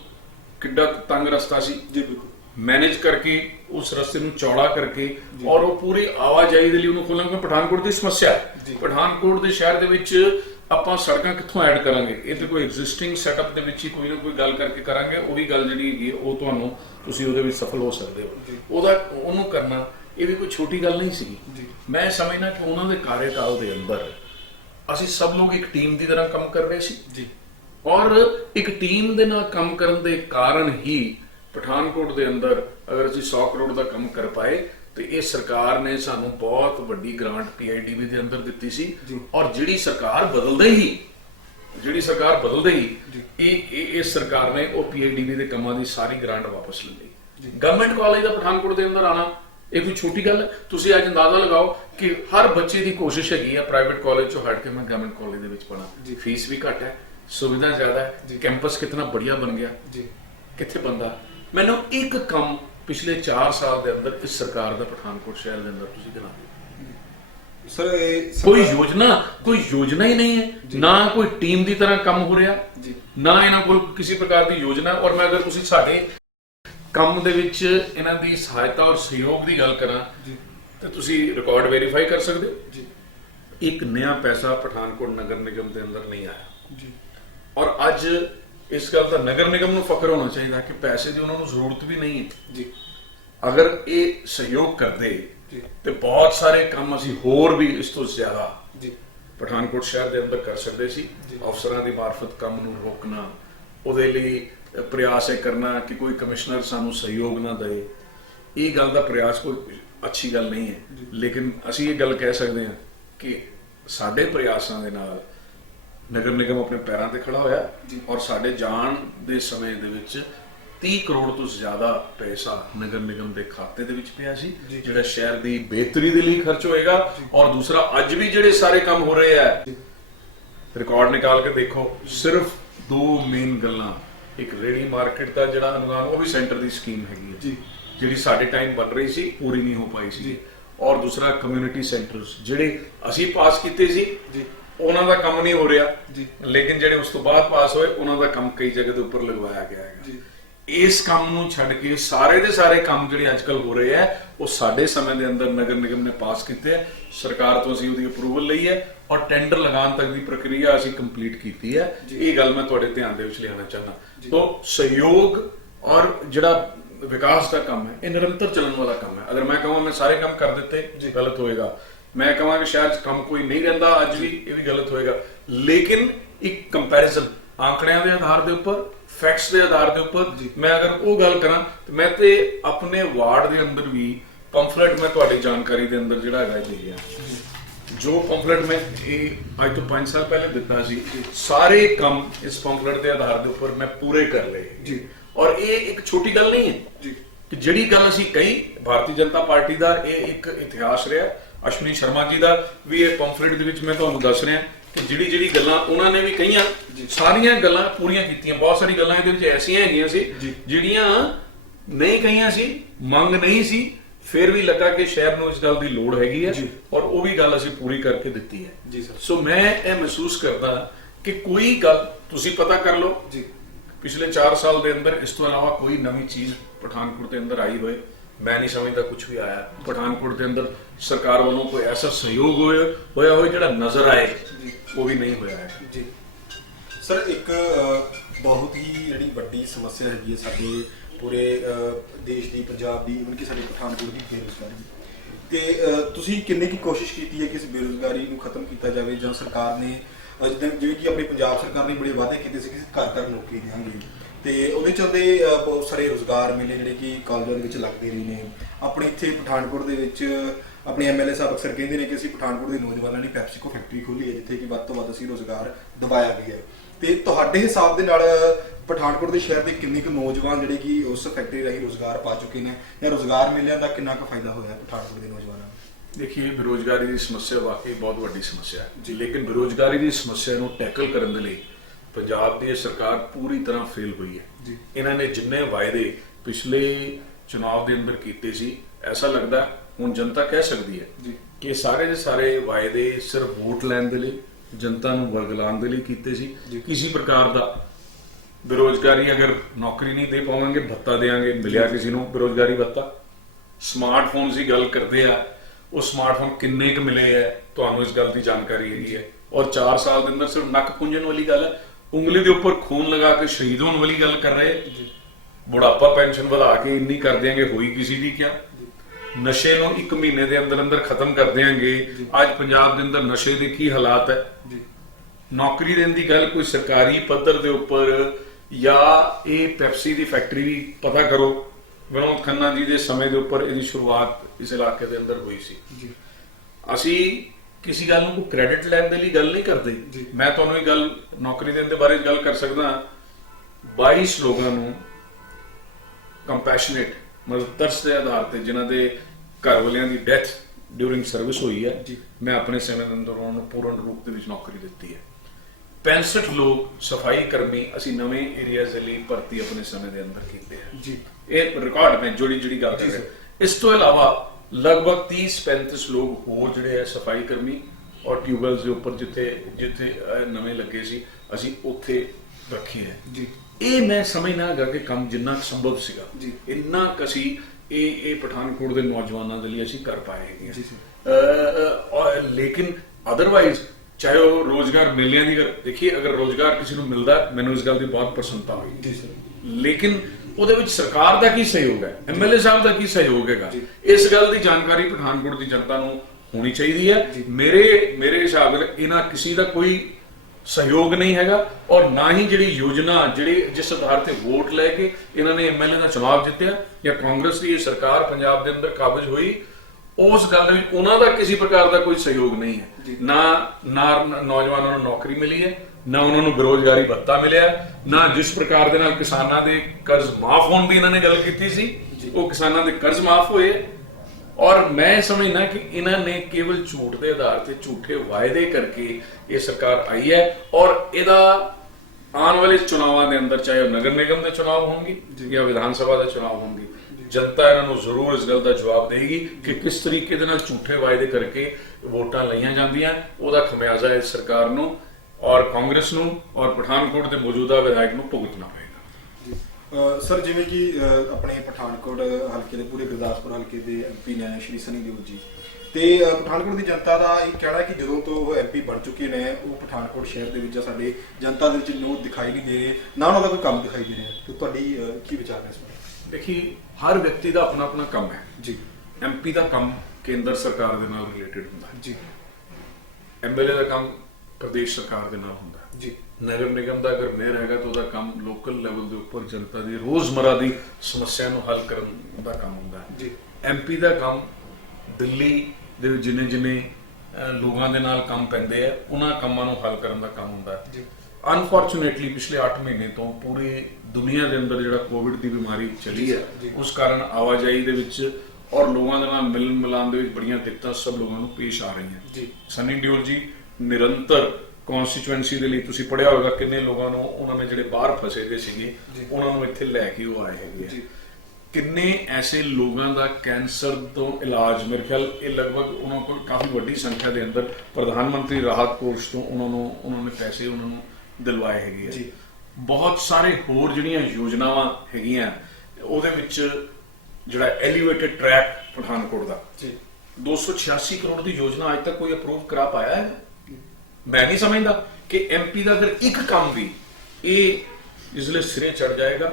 ਕਿੱਡਾ ਤੰਗ ਰਸਤਾ ਸੀ, ਜੀ ਬਿਲਕੁਲ ਮੈਨੇਜ ਕਰਕੇ ਉਸ ਰਸਤੇ ਨੂੰ ਚੌੜਾ ਕਰਕੇ ਔਰ ਉਹ ਪੂਰੀ ਆਵਾਜਾਈ ਦੇ ਲਈ ਉਹਨੂੰ ਖੋਲ੍ਹਣਾ ਕਿਉਂਕਿ ਪਠਾਨਕੋਟ ਦੀ ਸਮੱਸਿਆ ਹੈ। ਪਠਾਨਕੋਟ ਦੇ ਸ਼ਹਿਰ ਦੇ ਵਿੱਚ ਆਪਾਂ ਸੜਕਾਂ ਕਿੱਥੋਂ ਐਡ ਕਰਾਂਗੇ? ਇਹ ਤੇ ਕੋਈ ਐਗਜ਼ਿਸਟਿੰਗ ਸੈਟਅਪ ਦੇ ਵਿੱਚ ਹੀ ਕੋਈ ਨਾ ਕੋਈ ਗੱਲ ਕਰਕੇ ਕਰਾਂਗੇ। ਉਹੀ ਗੱਲ ਜਿਹੜੀ ਹੈਗੀ ਉਹ ਤੁਹਾਨੂੰ ਤੁਸੀਂ ਉਹਦੇ ਵਿੱਚ ਸਫਲ ਹੋ ਸਕਦੇ ਹੋ। ਉਹਨੂੰ ਕਰਨਾ ਇਹ ਵੀ ਕੋਈ ਛੋਟੀ ਗੱਲ ਨਹੀਂ ਸੀਗੀ। ਮੈਂ ਸਮਝਦਾ ਕਿ ਉਹਨਾਂ ਦੇ ਕਾਰਜਕਾਲ ਦੇ ਅੰਦਰ ਅਸੀਂ ਸਭ ਲੋਕ ਇੱਕ ਟੀਮ ਦੀ ਤਰ੍ਹਾਂ ਕੰਮ ਕਰ ਰਹੇ ਸੀ ਜੀ ਔਰ ਇੱਕ ਟੀਮ ਦੇ ਨਾਲ ਕੰਮ ਕਰਨ ਦੇ ਕਾਰਨ ਹੀ ਪਠਾਨਕੋਟ ਦੇ ਅੰਦਰ ਅਗਰ ਅਸੀਂ 100 ਕਰੋੜ ਦਾ ਕੰਮ ਕਰ ਪਾਏ ਤੇ ਇਹ ਸਰਕਾਰ ਨੇ ਸਾਨੂੰ ਬਹੁਤ ਵੱਡੀ ਗ੍ਰਾਂਟ ਪੀਆਈਡੀਬੀ ਦੇ ਅੰਦਰ ਦਿੱਤੀ ਸੀ। ਔਰ ਜਿਹੜੀ ਸਰਕਾਰ ਬਦਲਦੇ ਹੀ ਇਹ ਸਰਕਾਰ ਨੇ ਉਹ ਪੀਆਈਡੀਬੀ ਦੇ ਕੰਮਾਂ ਦੀ ਸਾਰੀ ਗ੍ਰਾਂਟ ਵਾਪਸ ਲੈ ਲਈ। ਗਵਰਨਮੈਂਟ ਕਾਲਜ ਦਾ ਪਠਾਨਕੋਟ ਦੇ ਅੰਦਰ ਆਣਾ ਇਹ ਕੋਈ ਛੋਟੀ ਗੱਲ ਹੈ? ਤੁਸੀਂ ਅੱਜ ਅੰਦਾਜ਼ਾ ਲਗਾਓ ਕਿ ਹਰ ਬੱਚੇ ਦੀ ਕੋਸ਼ਿਸ਼ ਹੈਗੀ ਹੈ ਪ੍ਰਾਈਵੇਟ ਕਾਲਜ ਚੋਂ ਹਟ ਕੇ ਮੈਂ ਗਵਰਨਮੈਂਟ ਕਾਲਜ ਦੇ ਵਿੱਚ ਪੜਾਂ। ਫੀਸ ਵੀ ਘੱਟ ਹੈ, ਸੁਵਿਧਾ ਜ਼ਿਆਦਾ ਹੈ, ਕੈਂਪਸ ਕਿਤਨਾ ਬੜੀਆ ਬਣ ਗਿਆ, ਕਿੱਥੇ ਬੰਦਾ। ਮੈਨੂੰ ਇੱਕ ਕੰਮ ਪਿਛਲੇ 4 ਸਾਲ ਦੇ ਅੰਦਰ ਇਸ ਸਰਕਾਰ ਦਾ ਪਠਾਨਕੋਟ ਸ਼ਹਿਰ ਦੇ ਅੰਦਰ ਤੁਸੀਂ ਦਿਖਾ ਦਿਓ ਸਰ। ਇਹ ਕੋਈ ਯੋਜਨਾ ਹੀ ਨਹੀਂ ਹੈ, ਨਾ ਕੋਈ ਟੀਮ ਦੀ ਤਰ੍ਹਾਂ ਕੰਮ ਹੋ ਰਿਹਾ, ਨਾ ਇਹਨਾਂ ਕੋਲ ਕਿਸੇ ਪ੍ਰਕਾਰ ਦੀ ਯੋਜਨਾ। ਔਰ ਮੈਂ ਅਗਰ ਤੁਸੀਂ ਸਾਡੇ ਕੰਮ ਦੇ ਵਿੱਚ ਇਹਨਾਂ ਦੀ ਸਹਾਇਤਾ ਔਰ ਸਹਿਯੋਗ ਦੀ ਗੱਲ ਕਰਾਂ ਤੇ ਤੁਸੀਂ ਰਿਕਾਰਡ ਵੈਰੀਫਾਈ ਕਰ ਸਕਦੇ ਹੋ। ਇੱਕ ਨया ਪੈਸਾ ਪਠਾਨਕੋਟ ਨਗਰ ਨਿਗਮ ਦੇ ਅੰਦਰ ਨਹੀਂ ਆਇਆ ਔਰ ਅੱਜ ਇਸ ਗੱਲ ਦਾ ਨਗਰ ਨਿਗਮ ਨੂੰ ਫਖਰ ਹੋਣਾ ਚਾਹੀਦਾ ਕਿ ਪੈਸੇ ਦੀ ਉਹਨਾਂ ਨੂੰ ਜ਼ਰੂਰਤ ਵੀ ਨਹੀਂ ਹੈ। ਅਗਰ ਇਹ ਸਹਿਯੋਗ ਕਰਦੇ ਤੇ ਬਹੁਤ ਸਾਰੇ ਕੰਮ ਅਸੀਂ ਹੋਰ ਵੀ ਇਸ ਤੋਂ ਜ਼ਿਆਦਾ ਪਠਾਨਕੋਟ ਸ਼ਹਿਰ ਦੇ ਅੰਦਰ ਕਰ ਸਕਦੇ ਸੀ। ਅਫਸਰਾਂ ਦੀ ਮਾਰਫਤ ਕੰਮ ਨੂੰ ਰੋਕਣਾ, ਉਹਦੇ ਲਈ ਪ੍ਰਯਾਸ ਇਹ ਕਰਨਾ ਕਿ ਕੋਈ ਕਮਿਸ਼ਨਰ ਸਾਨੂੰ ਸਹਿਯੋਗ ਨਾ ਦੇ, ਇਹ ਗੱਲ ਦਾ ਪ੍ਰਯਾਸ ਕੋਈ ਅੱਛੀ ਗੱਲ ਨਹੀਂ ਹੈ। ਲੇਕਿਨ ਅਸੀਂ ਇਹ ਗੱਲ ਕਹਿ ਸਕਦੇ ਹਾਂ ਕਿ ਸਾਡੇ ਪ੍ਰਯਾਸਾਂ ਦੇ ਨਾਲ ਨਗਰ ਨਿਗਮ ਆਪਣੇ ਪੈਰਾਂ ਤੇ ਖੜਾ ਹੋਇਆ ਔਰ ਸਾਡੇ ਜਾਣ ਦੇ ਸਮੇਂ ਦੇ ਵਿੱਚ 30 ਕਰੋੜ ਤੋਂ ਜ਼ਿਆਦਾ ਪੈਸਾ ਨਗਰ ਨਿਗਮ ਦੇ ਖਾਤੇ ਦੇ ਵਿੱਚ ਪਿਆ ਸੀ ਜਿਹੜਾ ਸ਼ਹਿਰ ਦੀ ਬਿਹਤਰੀ ਦੇ ਲਈ ਖਰਚ ਹੋਏਗਾ। ਔਰ ਦੂਸਰਾ ਅੱਜ ਵੀ ਜਿਹੜੇ ਸਾਰੇ ਕੰਮ ਹੋ ਰਹੇ ਆ ਰਿਕਾਰਡ ਨਿਕਾਲ ਕੇ ਦੇਖੋ, ਸਿਰਫ 2 ਮੇਨ ਗੱਲਾਂ, ਇੱਕ ਰੇੜੀ ਮਾਰਕੀਟ ਦਾ ਜਿਹੜਾ ਅਨੁਦਾਨ ਉਹ ਵੀ ਸੈਂਟਰ ਦੀ ਸਕੀਮ ਹੈਗੀ ਹੈ ਜਿਹੜੀ ਸਾਡੇ ਟਾਈਮ ਬਣ ਰਹੀ ਸੀ, ਪੂਰੀ ਨਹੀਂ ਹੋ ਪਾਈ ਸੀ। ਔਰ ਦੂਸਰਾ ਕਮਿਊਨਿਟੀ ਸੈਂਟਰਸ ਜਿਹੜੇ ਅਸੀਂ ਪਾਸ ਕੀਤੇ ਸੀ ਉਹਨਾਂ ਦਾ ਕੰਮ ਨਹੀਂ ਹੋ ਰਿਹਾ, ਲੇਕਿਨ ਜਿਹੜੇ ਉਸ ਤੋਂ ਬਾਅਦ ਪਾਸ ਹੋਏ ਉਹਨਾਂ ਦਾ ਕੰਮ ਕਈ ਜਗ੍ਹਾ ਦੇ ਉੱਪਰ ਲਗਵਾਇਆ ਗਿਆ ਹੈ। ਇਸ ਕੰਮ ਨੂੰ ਛੱਡ ਕੇ ਸਾਰੇ ਦੇ ਸਾਰੇ ਕੰਮ ਜਿਹੜੇ ਅੱਜਕੱਲ ਹੋ ਰਹੇ ਆ ਉਹ ਸਾਡੇ ਸਮੇਂ ਦੇ ਅੰਦਰ ਨਗਰ ਨਿਗਮ ਨੇ ਪਾਸ ਕੀਤੇ ਹੈ। ਸਰਕਾਰ ਤੋਂ ਅਸੀਂ ਉਹਦੀ ਅਪਰੂਵਲ ਲਈ ਹੈ ਔਰ ਟੈਂਡਰ ਲਗਾਉਣ ਤੱਕ ਦੀ ਪ੍ਰਕਿਰਿਆ ਅਸੀਂ ਕੰਪਲੀਟ ਕੀਤੀ ਹੈ। ਇਹ ਗੱਲ ਮੈਂ ਤੁਹਾਡੇ ਧਿਆਨ ਦੇ ਵਿੱਚ ਲਿਆਉਣਾ ਚਾਹੁੰਦਾ। ਤੋਂ ਸਹਿਯੋਗ ਔਰ ਜਿਹੜਾ ਵਿਕਾਸ ਦਾ ਕੰਮ ਹੈ ਇਹ ਨਿਰੰਤਰ ਚੱਲਣ ਵਾਲਾ ਕੰਮ ਹੈ। ਅਗਰ ਮੈਂ ਕਹਾਂ ਮੈਂ ਸਾਰੇ ਕੰਮ ਕਰ ਦਿੱਤੇ ਗਲਤ ਹੋਏਗਾ, ਮੈਂ ਕਹਾਂ ਕਿ ਸ਼ਾਇਦ ਕੰਮ ਕੋਈ ਨਹੀਂ ਰਹਿੰਦਾ ਅੱਜ ਵੀ, ਇਹ ਵੀ ਗਲਤ ਹੋਏਗਾ। ਲੇਕਿਨ ਇੱਕ ਕੰਪੈਰੀਜ਼ਨ ਆંકੜਿਆਂ ਦੇ ਆਧਾਰ ਦੇ ਉੱਪਰ, ਫੈਕਟਸ ਦੇ ਆਧਾਰ ਦੇ ਉੱਪਰ ਮੈਂ ਅਗਰ ਉਹ ਗੱਲ ਕਰਾਂ ਤੇ ਮੈਂ ਤੇ ਆਪਣੇ ਵਾਰਡ ਦੇ ਅੰਦਰ ਵੀ ਪੰਫਲੇਟ ਮੈਂ ਤੁਹਾਡੀ ਜਾਣਕਾਰੀ ਦੇ ਅੰਦਰ ਜਿਹੜਾ ਹੈਗਾ ਦੇ ਗਿਆ। ਜੋ ਪੰਫਲੇਟ ਮੈਂ ਇਹ ਅੱਜ ਤੋਂ 5 ਸਾਲ ਪਹਿਲੇ ਦਿੱਤਾ ਸੀ, ਸਾਰੇ ਕੰਮ ਇਸ ਪੰਫਲੇਟ ਦੇ ਆਧਾਰ ਦੇ ਉੱਪਰ ਮੈਂ ਪੂਰੇ ਕਰ ਲਏ। ਔਰ ਇਹ ਇੱਕ ਛੋਟੀ ਗੱਲ ਨਹੀਂ ਹੈ ਕਿ ਜਿਹੜੀ ਗੱਲ ਅਸੀਂ ਕਹੀ, ਭਾਰਤੀ ਜਨਤਾ ਪਾਰਟੀ ਦਾ ਇਹ ਇੱਕ ਇਤਿਹਾਸ ਰਿਹਾ। ਅਸ਼ਵਨੀ ਸ਼ਰਮਾ ਜੀ ਦਾ ਵੀ ਇਹ ਪੰਫਲੇਟ ਦੇ ਵਿੱਚ ਮੈਂ ਤੁਹਾਨੂੰ ਦੱਸ ਰਿਹਾ ਕਿ ਜਿਹੜੀ ਗੱਲਾਂ ਉਹਨਾਂ ਨੇ ਵੀ ਕਹੀਆਂ ਸਾਰੀਆਂ ਗੱਲਾਂ ਪੂਰੀਆਂ ਕੀਤੀਆਂ। ਬਹੁਤ ਸਾਰੀ ਗੱਲਾਂ ਇਹਦੇ ਵਿੱਚ ਐਸੀਆਂ ਹੈਗੀਆਂ ਸੀ ਜਿਹੜੀਆਂ ਨਹੀਂ ਕਹੀਆਂ ਸੀ, ਮੰਗ ਨਹੀਂ ਸੀ, ਫਿਰ ਵੀ ਲੱਗਾ ਕਿ ਸ਼ਹਿਰ ਨੂੰ ਇਸ ਗੱਲ ਦੀ ਲੋੜ ਹੈਗੀ ਹੈ ਔਰ ਉਹ ਵੀ ਗੱਲ ਅਸੀਂ ਪੂਰੀ ਕਰਕੇ ਦਿੱਤੀ ਹੈ। ਸੋ ਮੈਂ ਇਹ ਮਹਿਸੂਸ ਕਰਦਾ ਕਿ ਕੋਈ ਗੱਲ ਤੁਸੀਂ ਪਤਾ ਕਰ ਲਓ ਪਿਛਲੇ 4 ਸਾਲ ਦੇ ਅੰਦਰ ਇਸ ਤੋਂ ਇਲਾਵਾ ਕੋਈ ਨਵੀਂ ਚੀਜ਼ ਪਠਾਨਕੋਟ ਦੇ ਅੰਦਰ ਆਈ ਹੋਏ ਮੈਂ ਨਹੀਂ ਸਮਝਦਾ ਕੁਝ ਵੀ ਆਇਆ। ਪਠਾਨਕੋਟ ਦੇ ਅੰਦਰ ਸਰਕਾਰ ਵੱਲੋਂ ਕੋਈ ਐਸਾ ਸਹਿਯੋਗ ਹੋਇਆ ਹੋਵੇ ਜਿਹੜਾ ਨਜ਼ਰ ਆਏ, ਉਹ ਵੀ ਨਹੀਂ ਹੋਇਆ ਹੈ। ਸਰ ਇੱਕ ਬਹੁਤ ਹੀ ਜਿਹੜੀ ਵੱਡੀ ਸਮੱਸਿਆ ਹੈਗੀ ਹੈ ਸਾਡੇ ਪੂਰੇ ਦੇਸ਼ ਦੀ, ਪੰਜਾਬ ਦੀ, ਇਵਨ ਕਿ ਸਾਡੇ ਪਠਾਨਕੋਟ ਦੀ ਬੇਰੁਜ਼ਗਾਰੀ, ਤੇ ਤੁਸੀਂ ਕਿੰਨੀ ਕੀ ਕੋਸ਼ਿਸ਼ ਕੀਤੀ ਹੈ ਕਿ ਇਸ ਬੇਰੁਜ਼ਗਾਰੀ ਨੂੰ ਖਤਮ ਕੀਤਾ ਜਾਵੇ? ਜਾਂ ਸਰਕਾਰ ਨੇ ਜਿਵੇਂ ਕਿ ਆਪਣੀ ਪੰਜਾਬ ਸਰਕਾਰ ਨੇ ਬੜੇ ਵਾਅਦੇ ਕੀਤੇ ਸੀ ਕਿ ਘਰ ਘਰ ਨੌਕਰੀ ਦੇਵਾਂਗੇ, ਤੇ ਉਹਦੇ ਚਲਦੇ ਬਹੁਤ ਸਾਰੇ ਰੁਜ਼ਗਾਰ ਮੇਲੇ ਜਿਹੜੇ ਕਿ ਕਾਲਜਾਂ ਦੇ ਵਿੱਚ ਲੱਗਦੇ ਰਹੇ ਨੇ। ਆਪਣੇ ਇੱਥੇ ਪਠਾਨਕੋਟ ਦੇ ਵਿੱਚ ਆਪਣੇ ਐਮਐਲਏ ਸਾਹਿਬ ਅਕਸਰ ਕਹਿੰਦੇ ਨੇ ਕਿ ਅਸੀਂ ਪਠਾਨਕੋਟ ਦੇ ਨੌਜਵਾਨਾਂ ਲਈ ਪੈਪਸੀਕੋ ਫੈਕਟਰੀ ਖੋਲੀ ਹੈ ਜਿੱਥੇ ਕਿ ਵੱਧ ਤੋਂ ਵੱਧ ਅਸੀਂ ਰੁਜ਼ਗਾਰ ਦਿਵਾਇਆ ਗਿਆ ਹੈ। ਤੇ ਤੁਹਾਡੇ ਹਿਸਾਬ ਦੇ ਨਾਲ ਪਠਾਨਕੋਟ ਦੇ ਸ਼ਹਿਰ ਦੇ ਕਿੰਨੇ ਕੁ ਨੌਜਵਾਨ ਜਿਹੜੇ ਕਿ ਉਸ ਫੈਕਟਰੀ ਰਾਹੀਂ ਰੁਜ਼ਗਾਰ ਪਾ ਚੁੱਕੇ ਨੇ, ਜਾਂ ਰੁਜ਼ਗਾਰ ਮੇਲਿਆਂ ਦਾ ਕਿੰਨਾ ਕੁ ਫਾਇਦਾ ਹੋਇਆ ਪਠਾਨਕੋਟ ਦੇ ਨੌਜਵਾਨਾਂ ਨੂੰ? ਦੇਖੀਏ, ਬੇਰੁਜ਼ਗਾਰੀ ਦੀ ਸਮੱਸਿਆ ਵਾਕਈ ਬਹੁਤ ਵੱਡੀ ਸਮੱਸਿਆ ਹੈ, ਲੇਕਿਨ ਬੇਰੁਜ਼ਗਾਰੀ ਦੀ ਸਮੱਸਿਆ ਨੂੰ ਟੈਕਲ ਕਰਨ ਦੇ ਲਈ ਪੰਜਾਬ ਦੀ ਇਹ ਸਰਕਾਰ ਪੂਰੀ ਤਰ੍ਹਾਂ ਫੇਲ ਹੋਈ ਹੈ। ਇਹਨਾਂ ਨੇ ਜਿੰਨੇ ਵਾਅਦੇ ਪਿਛਲੇ ਚੁਣਾਵ ਦੇ ਅੰਦਰ ਕੀਤੇ ਸੀ, ਐਸਾ ਲੱਗਦਾ ਹੁਣ ਜਨਤਾ ਕਹਿ ਸਕਦੀ ਹੈ ਕਿ ਸਾਰੇ ਦੇ ਸਾਰੇ ਵਾਅਦੇ ਸਿਰਫ ਵੋਟ ਲੈਣ ਦੇ ਲਈ, ਜਨਤਾ ਨੂੰ ਵਰਗਲਾਉਣ ਦੇ ਲਈ ਕੀਤੇ ਸੀ। ਕਿਸੇ ਪ੍ਰਕਾਰ ਦਾ ਬੇਰੁਜ਼ਗਾਰੀ, ਅਗਰ ਨੌਕਰੀ ਨਹੀਂ ਦੇ ਪਾਵਾਂਗੇ ਭੱਤਾ ਦੇਾਂਗੇ, ਮਿਲਿਆ ਕਿਸੇ ਨੂੰ ਬੇਰੁਜ਼ਗਾਰੀ ਭੱਤਾ। ਸਮਾਰਟਫੋਨ ਦੀ ਗੱਲ ਕਰਦੇ ਆ, ਉਹ ਸਮਾਰਟਫੋਨ ਕਿੰਨੇ ਕੁ ਮਿਲੇ ਹੈ ਤੁਹਾਨੂੰ ਇਸ ਗੱਲ ਦੀ ਜਾਣਕਾਰੀ ਹੈਗੀ ਹੈ। ਔਰ 4 ਸਾਲ ਦੇ ਅੰਦਰ ਸਿਰਫ ਨੱਕ ਪੁੰਝਣ ਵਾਲੀ ਗੱਲ ਹੈ, ਉਂਗਲੀ ਦੇ ਉੱਪਰ ਖੂਨ ਲਗਾ ਕੇ ਸ਼ਹੀਦ ਹੋਣ ਵਾਲੀ ਗੱਲ ਕਰ ਰਹੇ। ਬੁਢਾਪਾ ਪੈਨਸ਼ਨ ਵਧਾ ਕੇ ਇੰਨੀ ਕਰ ਦਿਆਂਗੇ, ਹੋਈ ਕਿਸੇ ਦੀ ਕਿਆ। ਨਸ਼ੇ ਨੂੰ 1 ਮਹੀਨੇ ਦੇ ਅੰਦਰ ਅੰਦਰ ਖਤਮ ਕਰ ਦਿਆਂਗੇ। ਅੱਜ ਪੰਜਾਬ ਦੇ ਅੰਦਰ ਨਸ਼ੇ ਦੇ ਕੀ ਹਾਲਾਤ ਹੈ। ਨੌਕਰੀ ਦੇਣ ਦੀ ਗੱਲ ਕੋਈ ਸਰਕਾਰੀ ਪੱਧਰ ਦੇ ਉੱਪਰ, ਜਾਂ ਇਹ ਪੈਪਸੀ ਦੀ ਫੈਕਟਰੀ ਵੀ ਪਤਾ ਕਰੋ, ਵਿਨੋਦ ਖੰਨਾ ਜੀ ਦੇ ਸਮੇਂ ਦੇ ਉੱਪਰ ਇਹਦੀ ਸ਼ੁਰੂਆਤ ਇਸ ਇਲਾਕੇ ਦੇ ਅੰਦਰ ਹੋਈ ਸੀ। ਅਸੀਂ ਕਿਸੇ ਗੱਲ ਨੂੰ ਕੋਈ ਕ੍ਰੈਡਿਟ ਲੈਣ ਦੇ ਲਈ ਗੱਲ ਨਹੀਂ ਕਰਦੇ। ਮੈਂ ਤੁਹਾਨੂੰ ਇਹ ਗੱਲ ਨੌਕਰੀ ਦੇਣ ਦੇ ਬਾਰੇ ਗੱਲ ਕਰ ਸਕਦਾ। 22 ਲੋਕਾਂ ਨੂੰ ਕੰਪੈਸ਼ਨੇਟ, ਮਤਲਬ ਤਰਸ ਦੇ ਆਧਾਰ ਤੇ, ਜਿਨ੍ਹਾਂ ਦੇ ਘਰ ਵਾਲਿਆਂ ਦੀ ਡੈਥ ਡਿਊਰਿੰਗ ਸਰਵਿਸ ਹੋਈ ਹੈ, ਮੈਂ ਆਪਣੇ ਸਮੇਂ ਦੇ ਅੰਦਰ ਉਹਨਾਂ ਨੂੰ ਪੂਰਨ ਰੂਪ ਦੇ ਵਿੱਚ ਨੌਕਰੀ ਦਿੱਤੀ ਹੈ। 65 ਲੋਕ ਸਫਾਈ ਕਰਮੀ ਅਸੀਂ ਨਵੇਂ ਏਰੀਆਜ਼ ਦੇ ਲਈ ਭਰਤੀ ਆਪਣੇ ਸਮੇਂ ਦੇ ਅੰਦਰ ਕੀਤੇ ਹੈ। ਇਹ ਰਿਕਾਰਡ ਮੈਂ ਜਿਹੜੀ ਗੱਲ ਕਰ ਰਿਹਾ। ਇਸ ਤੋਂ ਇਲਾਵਾ ਲਗਭਗ 30-35 ਲੋਕ ਹੋਰ ਜਿਹੜੇ ਹੈ ਸਫਾਈ ਕਰਮੀ ਔਰ ਟਿਊਬਵੈਲਸ ਦੇ ਉੱਪਰ ਜਿੱਥੇ ਨਵੇਂ ਲੱਗੇ ਸੀ, ਅਸੀਂ ਉੱਥੇ ਰੱਖੇ ਹੈ। ਇਹ ਮੈਂ ਸਮਝਣਾ ਹੈਗਾ ਕਿ ਕੰਮ ਜਿੰਨਾ ਸੰਭਵ ਸੀਗਾ, ਇੰਨਾ ਕੁ ਅਸੀਂ ਇਹ ਪਠਾਨਕੋਟ ਦੇ ਨੌਜਵਾਨਾਂ ਦੇ ਲਈ ਅਸੀਂ ਕਰ ਪਾਏ ਹੈਗੇ। ਲੇਕਿਨ ਅਦਰਵਾਈਜ਼ ਚਾਹੇ ਉਹ ਰੋਜ਼ਗਾਰ ਮੇਲਿਆਂ ਦੀ ਦੇਖੀਏ, ਅਗਰ ਰੋਜ਼ਗਾਰ ਕਿਸੇ ਨੂੰ ਮਿਲਦਾ, ਮੈਨੂੰ ਇਸ ਗੱਲ ਦੀ ਬਹੁਤ ਪ੍ਰਸੰਨਤਾ ਹੋਈ। ਲੇਕਿਨ ਉਹਦੇ ਵਿੱਚ ਸਰਕਾਰ ਦਾ ਕੀ ਸਹਿਯੋਗ ਹੈ, ਐਮਐਲਏ ਸਾਹਿਬ ਦਾ ਕੀ ਸਹਿਯੋਗ ਹੈਗਾ, ਇਸ ਗੱਲ ਦੀ ਜਾਣਕਾਰੀ ਪਠਾਨਕੋਟ ਦੀ ਜਨਤਾ ਨੂੰ ਹੋਣੀ ਚਾਹੀਦੀ ਹੈ। ਮੇਰੇ ਹਿਸਾਬ ਨਾਲ ਇਹਨਾਂ ਕਿਸੇ ਦਾ ਕੋਈ ਸਹਿਯੋਗ ਨਹੀਂ ਹੈਗਾ, ਔਰ ਨਾ ਹੀ ਜਿਹੜੀ ਯੋਜਨਾ ਜਿਸ ਆਧਾਰ ਤੇ ਵੋਟ ਲੈ ਕੇ ਇਹਨਾਂ ਨੇ ਐਮਐਲਏ ਦਾ ਚੁਣਾਵ ਜਿੱਤਿਆ, ਜਾਂ ਕਾਂਗਰਸ ਦੀ ਇਹ ਸਰਕਾਰ ਪੰਜਾਬ ਦੇ ਅੰਦਰ ਕਾਬਜ਼ ਹੋਈ, ਉਸ ਗੱਲ ਦੇ ਵਿੱਚ ਉਹਨਾਂ ਦਾ ਕਿਸੇ ਪ੍ਰਕਾਰ ਦਾ ਕੋਈ ਸਹਿਯੋਗ ਨਹੀਂ ਹੈ। ਨਾ ਨੌਜਵਾਨਾਂ ਨੂੰ ਨੌਕਰੀ ਮਿਲੀ ਹੈ, ਨਾ ਉਹਨਾਂ ਨੂੰ ਬੇਰੁਜ਼ਗਾਰੀ ਭੱਤਾ ਮਿਲਿਆ, ਨਾ ਜਿਸ ਪ੍ਰਕਾਰ ਦੇ ਨਾਲ ਕਿਸਾਨਾਂ ਦੇ ਕਰਜ਼ ਮਾਫ ਹੋਣ ਦੀ ਇਹਨਾਂ ਨੇ ਗੱਲ ਕੀਤੀ ਸੀ, ਉਹ ਕਿਸਾਨਾਂ ਦੇ ਕਰਜ਼ ਮਾਫ ਹੋਏ। ਔਰ ਮੈਂ ਸਮਝਦਾ ਕਿ ਇਹਨਾਂ ਨੇ ਕੇਵਲ ਝੂਠ ਦੇ ਆਧਾਰ ਤੇ, ਝੂਠੇ ਵਾਅਦੇ ਕਰਕੇ ਇਹ ਸਰਕਾਰ ਆਈ ਹੈ। ਔਰ ਇਹਦਾ ਆਉਣ ਵਾਲੇ ਚੁਣਾਵਾਂ ਦੇ ਅੰਦਰ, ਚਾਹੇ ਉਹ ਨਗਰ ਨਿਗਮ ਦੇ ਚੁਣਾਵ ਹੋਣਗੇ ਜਾਂ ਵਿਧਾਨ ਸਭਾ ਦੇ ਚੁਣਾਵ ਹੋਣਗੇ, ਜਨਤਾ ਇਹਨਾਂ ਨੂੰ ਜ਼ਰੂਰ ਇਸ ਗੱਲ ਦਾ ਜਵਾਬ ਦੇਗੀ ਕਿ ਕਿਸ ਤਰੀਕੇ ਦੇ ਨਾਲ ਝੂਠੇ ਵਾਅਦੇ ਕਰਕੇ ਵੋਟਾਂ ਲਈਆਂ ਜਾਂਦੀਆਂ। ਉਹਦਾ ਖਮਿਆਜ਼ਾ ਇਸ ਸਰਕਾਰ ਨੂੰ ਔਰ ਕਾਂਗਰਸ ਨੂੰ ਔਰ ਪਠਾਨਕੋਟ ਦੇ ਮੌਜੂਦਾ ਵਿਧਾਇਕ ਨੂੰ ਭੁਗਤਣਾ ਪਏਗਾ। ਸਰ, ਜਿਵੇਂ ਕਿ ਆਪਣੇ ਪਠਾਨਕੋਟ ਹਲਕੇ ਦੇ, ਪੂਰੇ ਗੁਰਦਾਸਪੁਰ ਹਲਕੇ ਦੇ ਐਮਪੀ ਨੇ ਸ਼੍ਰੀ ਸਨੀ ਦਿਓਲ ਜੀ, ਤੇ ਪਠਾਨਕੋਟ ਦੀ ਜਨਤਾ ਦਾ ਇਹ ਕਹਿਣਾ ਕਿ ਜਦੋਂ ਤੋਂ ਉਹ ਐਮਪੀ ਬਣ ਚੁੱਕੇ ਨੇ, ਉਹ ਪਠਾਨਕੋਟ ਸ਼ਹਿਰ ਦੇ ਵਿੱਚ ਜਾਂ ਸਾਡੇ ਜਨਤਾ ਦੇ ਵਿੱਚ ਲੋਕ ਦਿਖਾਈ ਨਹੀਂ ਦੇ ਰਹੇ, ਨਾ ਉਹਨਾਂ ਦਾ ਕੋਈ ਕੰਮ ਦਿਖਾਈ ਦੇ ਰਿਹਾ। ਤੇ ਤੁਹਾਡੀ ਕੀ ਵਿਚਾਰ ਹੈ ਇਸ ਬਾਰੇ? ਦੇਖੀ, ਹਰ ਵਿਅਕਤੀ ਦਾ ਆਪਣਾ ਆਪਣਾ ਕੰਮ ਹੈ ਜੀ। ਐਮਪੀ ਦਾ ਕੰਮ ਕੇਂਦਰ ਸਰਕਾਰ ਦੇ ਨਾਲ ਰਿਲੇਟਡ ਹੁੰਦਾ ਹੈ ਜੀ। ਐਮਐਲਏ ਦਾ ਕੰਮ ਪ੍ਰਦੇਸ਼ ਸਰਕਾਰ ਦੇ ਨਾਲ ਹੁੰਦਾ ਹੈ ਜੀ। ਨਗਰ ਨਿਗਮ ਦਾ ਅਗਰ ਮੇਅਰ ਹੈਗਾ ਤਾਂ ਉਹਦਾ ਕੰਮ ਲੋਕਲ ਲੈਵਲ ਦੇ ਉੱਪਰ ਜਨਤਾ ਦੀ ਰੋਜ਼ਮਰਾ ਦੀ ਸਮੱਸਿਆ ਨੂੰ ਹੱਲ ਕਰਨ ਦਾ ਕੰਮ ਹੁੰਦਾ ਹੈ ਜੀ। ਐਮਪੀ ਦਾ ਕੰਮ ਦਿੱਲੀ ਦੇ ਜਿੰਨੇ ਲੋਕਾਂ ਦੇ ਨਾਲ ਕੰਮ ਪੈਂਦੇ ਆ, ਉਹਨਾਂ ਕੰਮਾਂ ਨੂੰ ਹੱਲ ਕਰਨ ਦਾ ਕੰਮ ਹੁੰਦਾ ਹੈ ਜੀ। ਅਨਫੋਰਚੂਨੇਟਲੀ ਪਿਛਲੇ 8 ਮਹੀਨੇ ਤੋਂ ਪੂਰੀ ਦੁਨੀਆ ਦੇ ਅੰਦਰ ਜਿਹੜਾ ਕੋਵਿਡ ਦੀ ਬਿਮਾਰੀ ਚੱਲੀ ਹੈ, ਉਸ ਕਾਰਨ ਆਵਾਜਾਈ ਦੇ ਵਿੱਚ ਔਰ ਲੋਕਾਂ ਦੇ ਨਾਲ ਮਿਲਣ ਮਿਲਾਉਣ ਦੇ ਵਿੱਚ ਬੜੀਆਂ ਦਿੱਕਤਾਂ ਸਭ ਲੋਕਾਂ ਨੂੰ ਪੇਸ਼ ਆ ਰਹੀਆਂ ਜੀ। ਸਨੀ ਦਿਓਲ ਜੀ ਨਿਰੰਤਰ ਕਨਸਟੀਚੁਐਂਸੀ ਦੇ ਲਈ, ਤੁਸੀਂ ਪੜਿਆ ਹੋਵੇਗਾ ਕਿੰਨੇ ਲੋਕਾਂ ਨੂੰ ਉਹਨਾਂ ਨੇ ਜਿਹੜੇ ਬਾਹਰ ਫਸੇ ਦੇ ਸੀਗੇ, ਉਹਨਾਂ ਨੂੰ ਇੱਥੇ ਲੈ ਕੇ ਉਹ ਆਏ ਹੈਗੇ ਜੀ। ਕਿੰਨੇ ਐਸੇ ਲੋਕਾਂ ਦਾ ਕੈਂਸਰ ਤੋਂ ਇਲਾਜ, ਮੇਰੇ ਖਿਆਲ ਇਹ ਲਗਭਗ ਉਹਨਾਂ ਕੋਲ ਕਾਫੀ ਵੱਡੀ ਸੰਖਿਆ ਦੇ ਅੰਦਰ ਪ੍ਰਧਾਨ ਮੰਤਰੀ ਰਾਹਤ ਕੋਸ਼ ਤੋਂ ਉਹਨਾਂ ਨੇ ਪੈਸੇ ਉਹਨਾਂ ਨੂੰ ਦਿਲਵਾਏ ਹੈਗੇ ਜੀ। ਬਹੁਤ ਸਾਰੇ ਹੋਰ ਜਿਹੜੀਆਂ ਯੋਜਨਾਵਾਂ ਹੈਗੀਆਂ, ਉਹਦੇ ਵਿੱਚ ਜਿਹੜਾ ਐਲੀਵੇਟਡ ਟਰੈਕ ਪਠਾਨਕੋਟ ਦਾ ਜੀ 286 ਕਰੋੜ ਦੀ ਯੋਜਨਾ ਅੱਜ ਤੱਕ ਕੋਈ ਅਪਰੂਵ ਕਰਾ ਪਾਇਆ ਹੈ? ਮੈਂ ਨਹੀਂ ਸਮਝਦਾ ਕਿ ਐਮਪੀ ਦਾ ਅਗਰ ਇੱਕ ਕੰਮ ਵੀ ਇਹ ਇਸ ਲਈ ਸਿਰੇ ਚੜ ਜਾਏਗਾ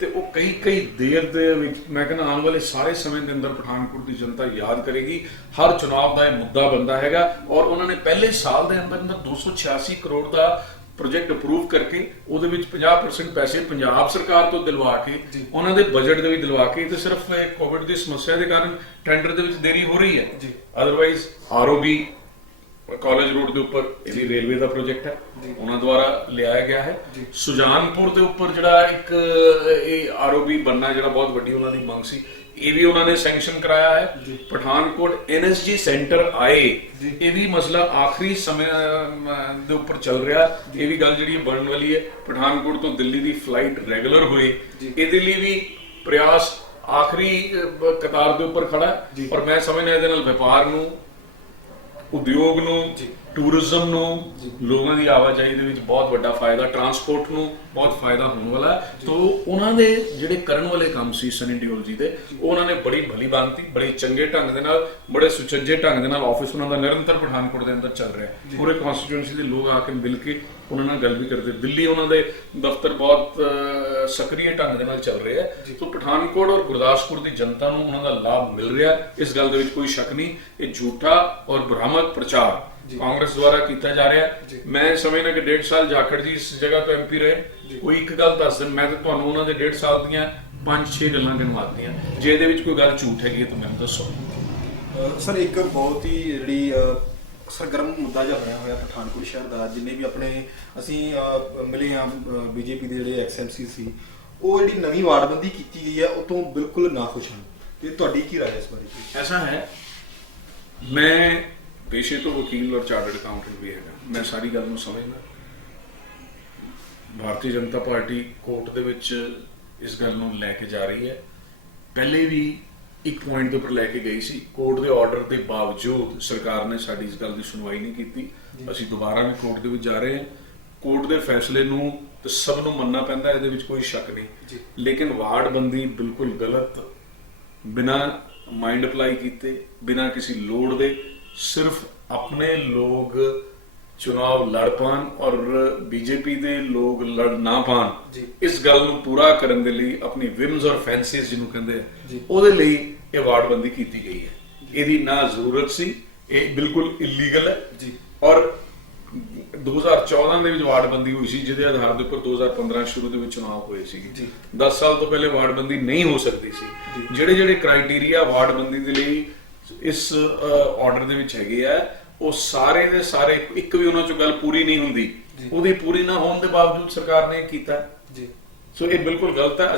ਤੇ ਉਹ ਕਈ ਦੇਰ ਦੇ ਵਿੱਚ, ਮੈਂ ਕਹਿੰਦਾ ਆਉਣ ਵਾਲੇ ਸਾਰੇ ਸਮੇਂ ਦੇ ਅੰਦਰ ਪਠਾਨਕੋਟ ਦੀ ਜਨਤਾ ਯਾਦ ਕਰੇਗੀ। ਹਰ ਚੁਣਾਵ ਦਾ ਇਹ ਮੁੱਦਾ ਬਣਦਾ ਹੈਗਾ, ਔਰ ਉਹਨਾਂ ਨੇ ਪਹਿਲੇ ਸਾਲ ਦੇ ਅੰਦਰ 286 ਕਰੋੜ ਦਾ ਪ੍ਰੋਜੈਕਟ ਅਪਰੂਵ ਕਰਕੇ ਉਹਦੇ ਵਿੱਚ 50% ਪੈਸੇ ਪੰਜਾਬ ਸਰਕਾਰ ਤੋਂ ਦਿਲਵਾ ਕੇ, ਉਹਨਾਂ ਦੇ ਬਜਟ ਦੇ ਵੀ ਦਿਲਵਾ ਕੇ, ਤੇ ਸਿਰਫ ਕੋਵਿਡ ਦੀ ਸਮੱਸਿਆ ਦੇ ਕਾਰਨ ਟੈਂਡਰ ਦੇ ਵਿੱਚ ਦੇਰੀ ਹੋ ਰਹੀ ਹੈ। ਅਦਰਵਾਈਜ਼ ਆਰਓਬੀ ਕਾਲਜ ਰੋਡ ਦੇ ਉੱਪਰ ਇਹ ਰੇਲਵੇ ਦਾ ਪ੍ਰੋਜੈਕਟ ਹੈ, ਉਹਨਾਂ ਦੁਆਰਾ ਲਿਆਇਆ ਗਿਆ ਹੈ। ਸੁਜਾਨਪੁਰ ਦੇ ਉੱਪਰ ਜਿਹੜਾ ਇੱਕ ਇਹ ਆਰਓਬੀ ਬਣਨਾ, ਜਿਹੜਾ ਬਹੁਤ ਵੱਡੀ ਉਹਨਾਂ ਦੀ ਮੰਗ ਸੀ, ਇਹ ਵੀ ਉਹਨਾਂ ਨੇ ਸੈਂਕਸ਼ਨ ਕਰਾਇਆ ਹੈ। ਪਠਾਨਕੋਟ NSG ਸੈਂਟਰ ਆਏ, ਇਹ ਵੀ ਮਸਲਾ ਆਖਰੀ ਸਮੇਂ ਦੇ ਉੱਪਰ ਚੱਲ ਰਿਹਾ। ਇਹ ਵੀ ਗੱਲ ਜਿਹੜੀ ਬਣਨ ਵਾਲੀ ਹੈ। ਪਠਾਨਕੋਟ ਤੋਂ ਦਿੱਲੀ ਦੀ ਫਲਾਈਟ ਰੈਗੂਲਰ ਹੋਏ, ਇਹਦੇ ਲਈ ਵੀ ਪ੍ਰਯਾਸ ਆਖਰੀ ਕਤਾਰ ਦੇ ਉੱਪਰ ਖੜਾ ਹੈ। ਔਰ ਮੈਂ ਸਮਝਦਾ ਇਹਦੇ ਨਾਲ ਵਪਾਰ ਨੂੰ, ਉਦਯੋਗ ਨੂੰ, ਟੂਰਿਜ਼ਮ ਨੂੰ, ਲੋਕਾਂ ਦੀ ਆਵਾਜਾਈ ਦੇ ਵਿੱਚ ਬਹੁਤ ਵੱਡਾ ਫਾਇਦਾ, ਟਰਾਂਸਪੋਰਟ ਨੂੰ ਬਹੁਤ ਫਾਇਦਾ ਹੋਣ ਵਾਲਾ ਹੈ। ਤੋਂ ਉਹਨਾਂ ਦੇ ਜਿਹੜੇ ਕਰਨ ਵਾਲੇ ਕੰਮ ਸੀ ਸਨੀ ਦਿਓਲ ਜੀ ਦੇ, ਉਹ ਉਹਨਾਂ ਨੇ ਬੜੀ ਭਲੀ ਭਾਂਤੀ, ਬੜੇ ਚੰਗੇ ਢੰਗ ਦੇ ਨਾਲ, ਬੜੇ ਸੁਚੱਜੇ ਢੰਗ ਦੇ ਨਾਲ ਆਫਿਸ ਉਹਨਾਂ ਦਾ ਨਿਰੰਤਰ ਪਠਾਨਕੋਟ ਦੇ ਅੰਦਰ ਚੱਲ ਰਿਹਾ। ਪੂਰੇ ਕਨਸਟੀਟਿਊਐਂਸੀ ਦੇ ਲੋਕ ਆ ਕੇ ਮਿਲ ਕੇ ਉਹਨਾਂ ਨਾਲ ਗੱਲ ਵੀ ਕਰਦੇ। ਦਿੱਲੀ ਉਹਨਾਂ ਦੇ ਦਫ਼ਤਰ ਬਹੁਤ ਸਕਰੀਏ ਢੰਗ ਦੇ ਨਾਲ ਚੱਲ ਰਿਹਾ ਹੈ। ਤੋਂ ਪਠਾਨਕੋਟ ਔਰ ਗੁਰਦਾਸਪੁਰ ਦੀ ਜਨਤਾ ਨੂੰ ਉਹਨਾਂ ਦਾ ਲਾਭ ਮਿਲ ਰਿਹਾ, ਇਸ ਗੱਲ ਦੇ ਵਿੱਚ ਕੋਈ ਸ਼ੱਕ ਨਹੀਂ। ਇਹ ਝੂਠਾ ਔਰ ਭ੍ਰਾਮਕ ਪ੍ਰਚਾਰ ਕਾਂਗਰਸ ਦੁਆਰਾ ਕੀਤਾ ਜਾ ਰਿਹਾ। ਮੈਂ ਸਮਝਦਾ ਕਿ 1.5 ਸਾਲ ਜਾਖੜ ਜੀ ਇਸ ਜਗ੍ਹਾ ਤੋਂ MP ਰਹੇ। ਕੋਈ ਇੱਕ ਗੱਲ ਦੱਸ ਦੇਣ, ਮੈਂ ਤਾਂ ਤੁਹਾਨੂੰ ਉਹਨਾਂ ਦੇ 1.5 ਸਾਲ ਦੀਆਂ 5-6 ਗੱਲਾਂ ਗਿਣਵਾਤੀਆਂ। ਜੇ ਇਹਦੇ ਵਿੱਚ ਕੋਈ ਗੱਲ ਝੂਠ ਹੈਗੀ ਹੈ ਤਾਂ ਮੈਨੂੰ ਦੱਸੋ। ਸਰ ਇੱਕ ਬਹੁਤ ਹੀ ਜਿਹੜੀ ਸਰਗਰਮ ਮੁੱਦਾ ਜਿਹਾ ਬਣਿਆ ਹੋਇਆ ਪਠਾਨਕੋਟ ਸ਼ਹਿਰ ਦਾ, ਜਿੰਨੇ ਵੀ ਆਪਣੇ ਅਸੀਂ ਮਿਲੇ ਹਾਂ BJP ਦੇ ਜਿਹੜੇ XMC ਸੀ, ਉਹ ਜਿਹੜੀ ਨਵੀਂ ਵਾਰਡਬੰਦੀ ਕੀਤੀ ਗਈ ਹੈ ਉਹ ਤੋਂ ਬਿਲਕੁਲ ਨਾਖੁਸ਼ ਹਨ। ਤੇ ਤੁਹਾਡੀ ਕੀ ਰਾਏ ਇਸ ਬਾਰੇ? ਐਸਾ ਹੈ, ਮੈਂ ਪੇਸ਼ੇ ਤੋਂ ਵਕੀਲ ਔਰ ਚਾਰਟਰਡ ਅਕਾਊਂਟੈਂਟ ਵੀ ਹੈਗਾ, ਮੈਂ ਸਾਰੀ ਗੱਲ ਨੂੰ ਸਮਝਦਾ। ਭਾਰਤੀ ਜਨਤਾ ਪਾਰਟੀ ਕੋਰਟ ਦੇ ਵਿੱਚ ਇਸ ਗੱਲ ਨੂੰ ਲੈ ਕੇ ਜਾ ਰਹੀ ਹੈ। ਪਹਿਲੇ ਵੀ ਇੱਕ ਪੁਆਇੰਟ ਦੇ ਉੱਪਰ ਲੈ ਕੇ ਗਈ ਸੀ, ਕੋਰਟ ਦੇ ਆਰਡਰ ਦੇ ਬਾਵਜੂਦ ਸਰਕਾਰ ਨੇ ਸਾਡੀ ਇਸ ਗੱਲ ਦੀ ਸੁਣਵਾਈ ਨਹੀਂ ਕੀਤੀ। ਅਸੀਂ ਦੁਬਾਰਾ ਵੀ ਕੋਰਟ ਦੇ ਵਿੱਚ ਜਾ ਰਹੇ ਹਾਂ। ਕੋਰਟ ਦੇ ਫੈਸਲੇ ਨੂੰ ਤੇ ਸਭ ਨੂੰ ਮੰਨਣਾ ਪੈਂਦਾ, ਇਹਦੇ ਵਿੱਚ ਕੋਈ ਸ਼ੱਕ ਨਹੀਂ। ਲੇਕਿਨ ਵਾਰਡਬੰਦੀ ਬਿਲਕੁਲ ਗਲਤ, ਬਿਨਾਂ ਮਾਈਂਡ ਅਪਲਾਈ ਕੀਤੇ, ਬਿਨਾਂ ਕਿਸੇ ਲੋੜ ਦੇ, ਸਿਰਫ ਆਪਣੇ ਲੋਕ ਚੁਣਾਵ ਲੜ ਪਾਣ ਔਰ BJP ਦੇ ਲੋਕ ਲੜ ਨਾ ਪਾਣ, ਇਸ ਗੱਲ ਨੂੰ ਪੂਰਾ ਕਰਨ ਦੇ ਲਈ ਆਪਣੀ ਵਿਮਸ ਔਰ ਫੈਂਸੀਜ਼ ਜਿਹਨੂੰ ਕਹਿੰਦੇ ਆ, ਉਹਦੇ ਲਈ ਇਹ ਵਾਰਡਬੰਦੀ ਕੀਤੀ ਗਈ ਹੈ। ਇਹਦੀ ਨਾ ਜ਼ਰੂਰਤ ਸੀ, ਇਹ ਬਿਲਕੁਲ ਇਲੀਗਲ ਹੈ। ਔਰ 2014 ਦੇ ਵਿੱਚ ਵਾਰਡਬੰਦੀ ਹੋਈ ਸੀ, ਜਿਹਦੇ ਆਧਾਰ ਦੇ ਉੱਪਰ 2015 ਸ਼ੁਰੂ ਦੇ ਵਿੱਚ ਚੁਣਾਵ ਹੋਏ ਸੀ। 10 ਸਾਲ ਤੋਂ ਪਹਿਲੇ ਵਾਰਡਬੰਦੀ ਨਹੀਂ ਹੋ ਸਕਦੀ ਸੀ। ਜਿਹੜੇ ਕ੍ਰਾਈਟੇਰੀਆ ਵਾਰਡਬੰਦੀ ਦੇ ਲਈ ਇਸ ਆਰਡਰ ਦੇ ਵਿੱਚ ਹੈਗੇ ਆ, ਉਹ ਸਾਰੇ ਦੇ ਸਾਰੇ, ਇੱਕ ਵੀ ਉਹਨਾਂ ਚੋਂ ਗੱਲ ਪੂਰੀ ਨਹੀਂ ਹੁੰਦੀ। ਉਹਦੀ ਪੂਰੀ ਨਾ ਹੋਣ ਦੇ ਬਾਵਜੂਦ ਸਰਕਾਰ ਨੇ ਕੀਤਾ। ਸੋ ਇਹ ਬਿਲਕੁਲ ਗਲਤ ਹੈ।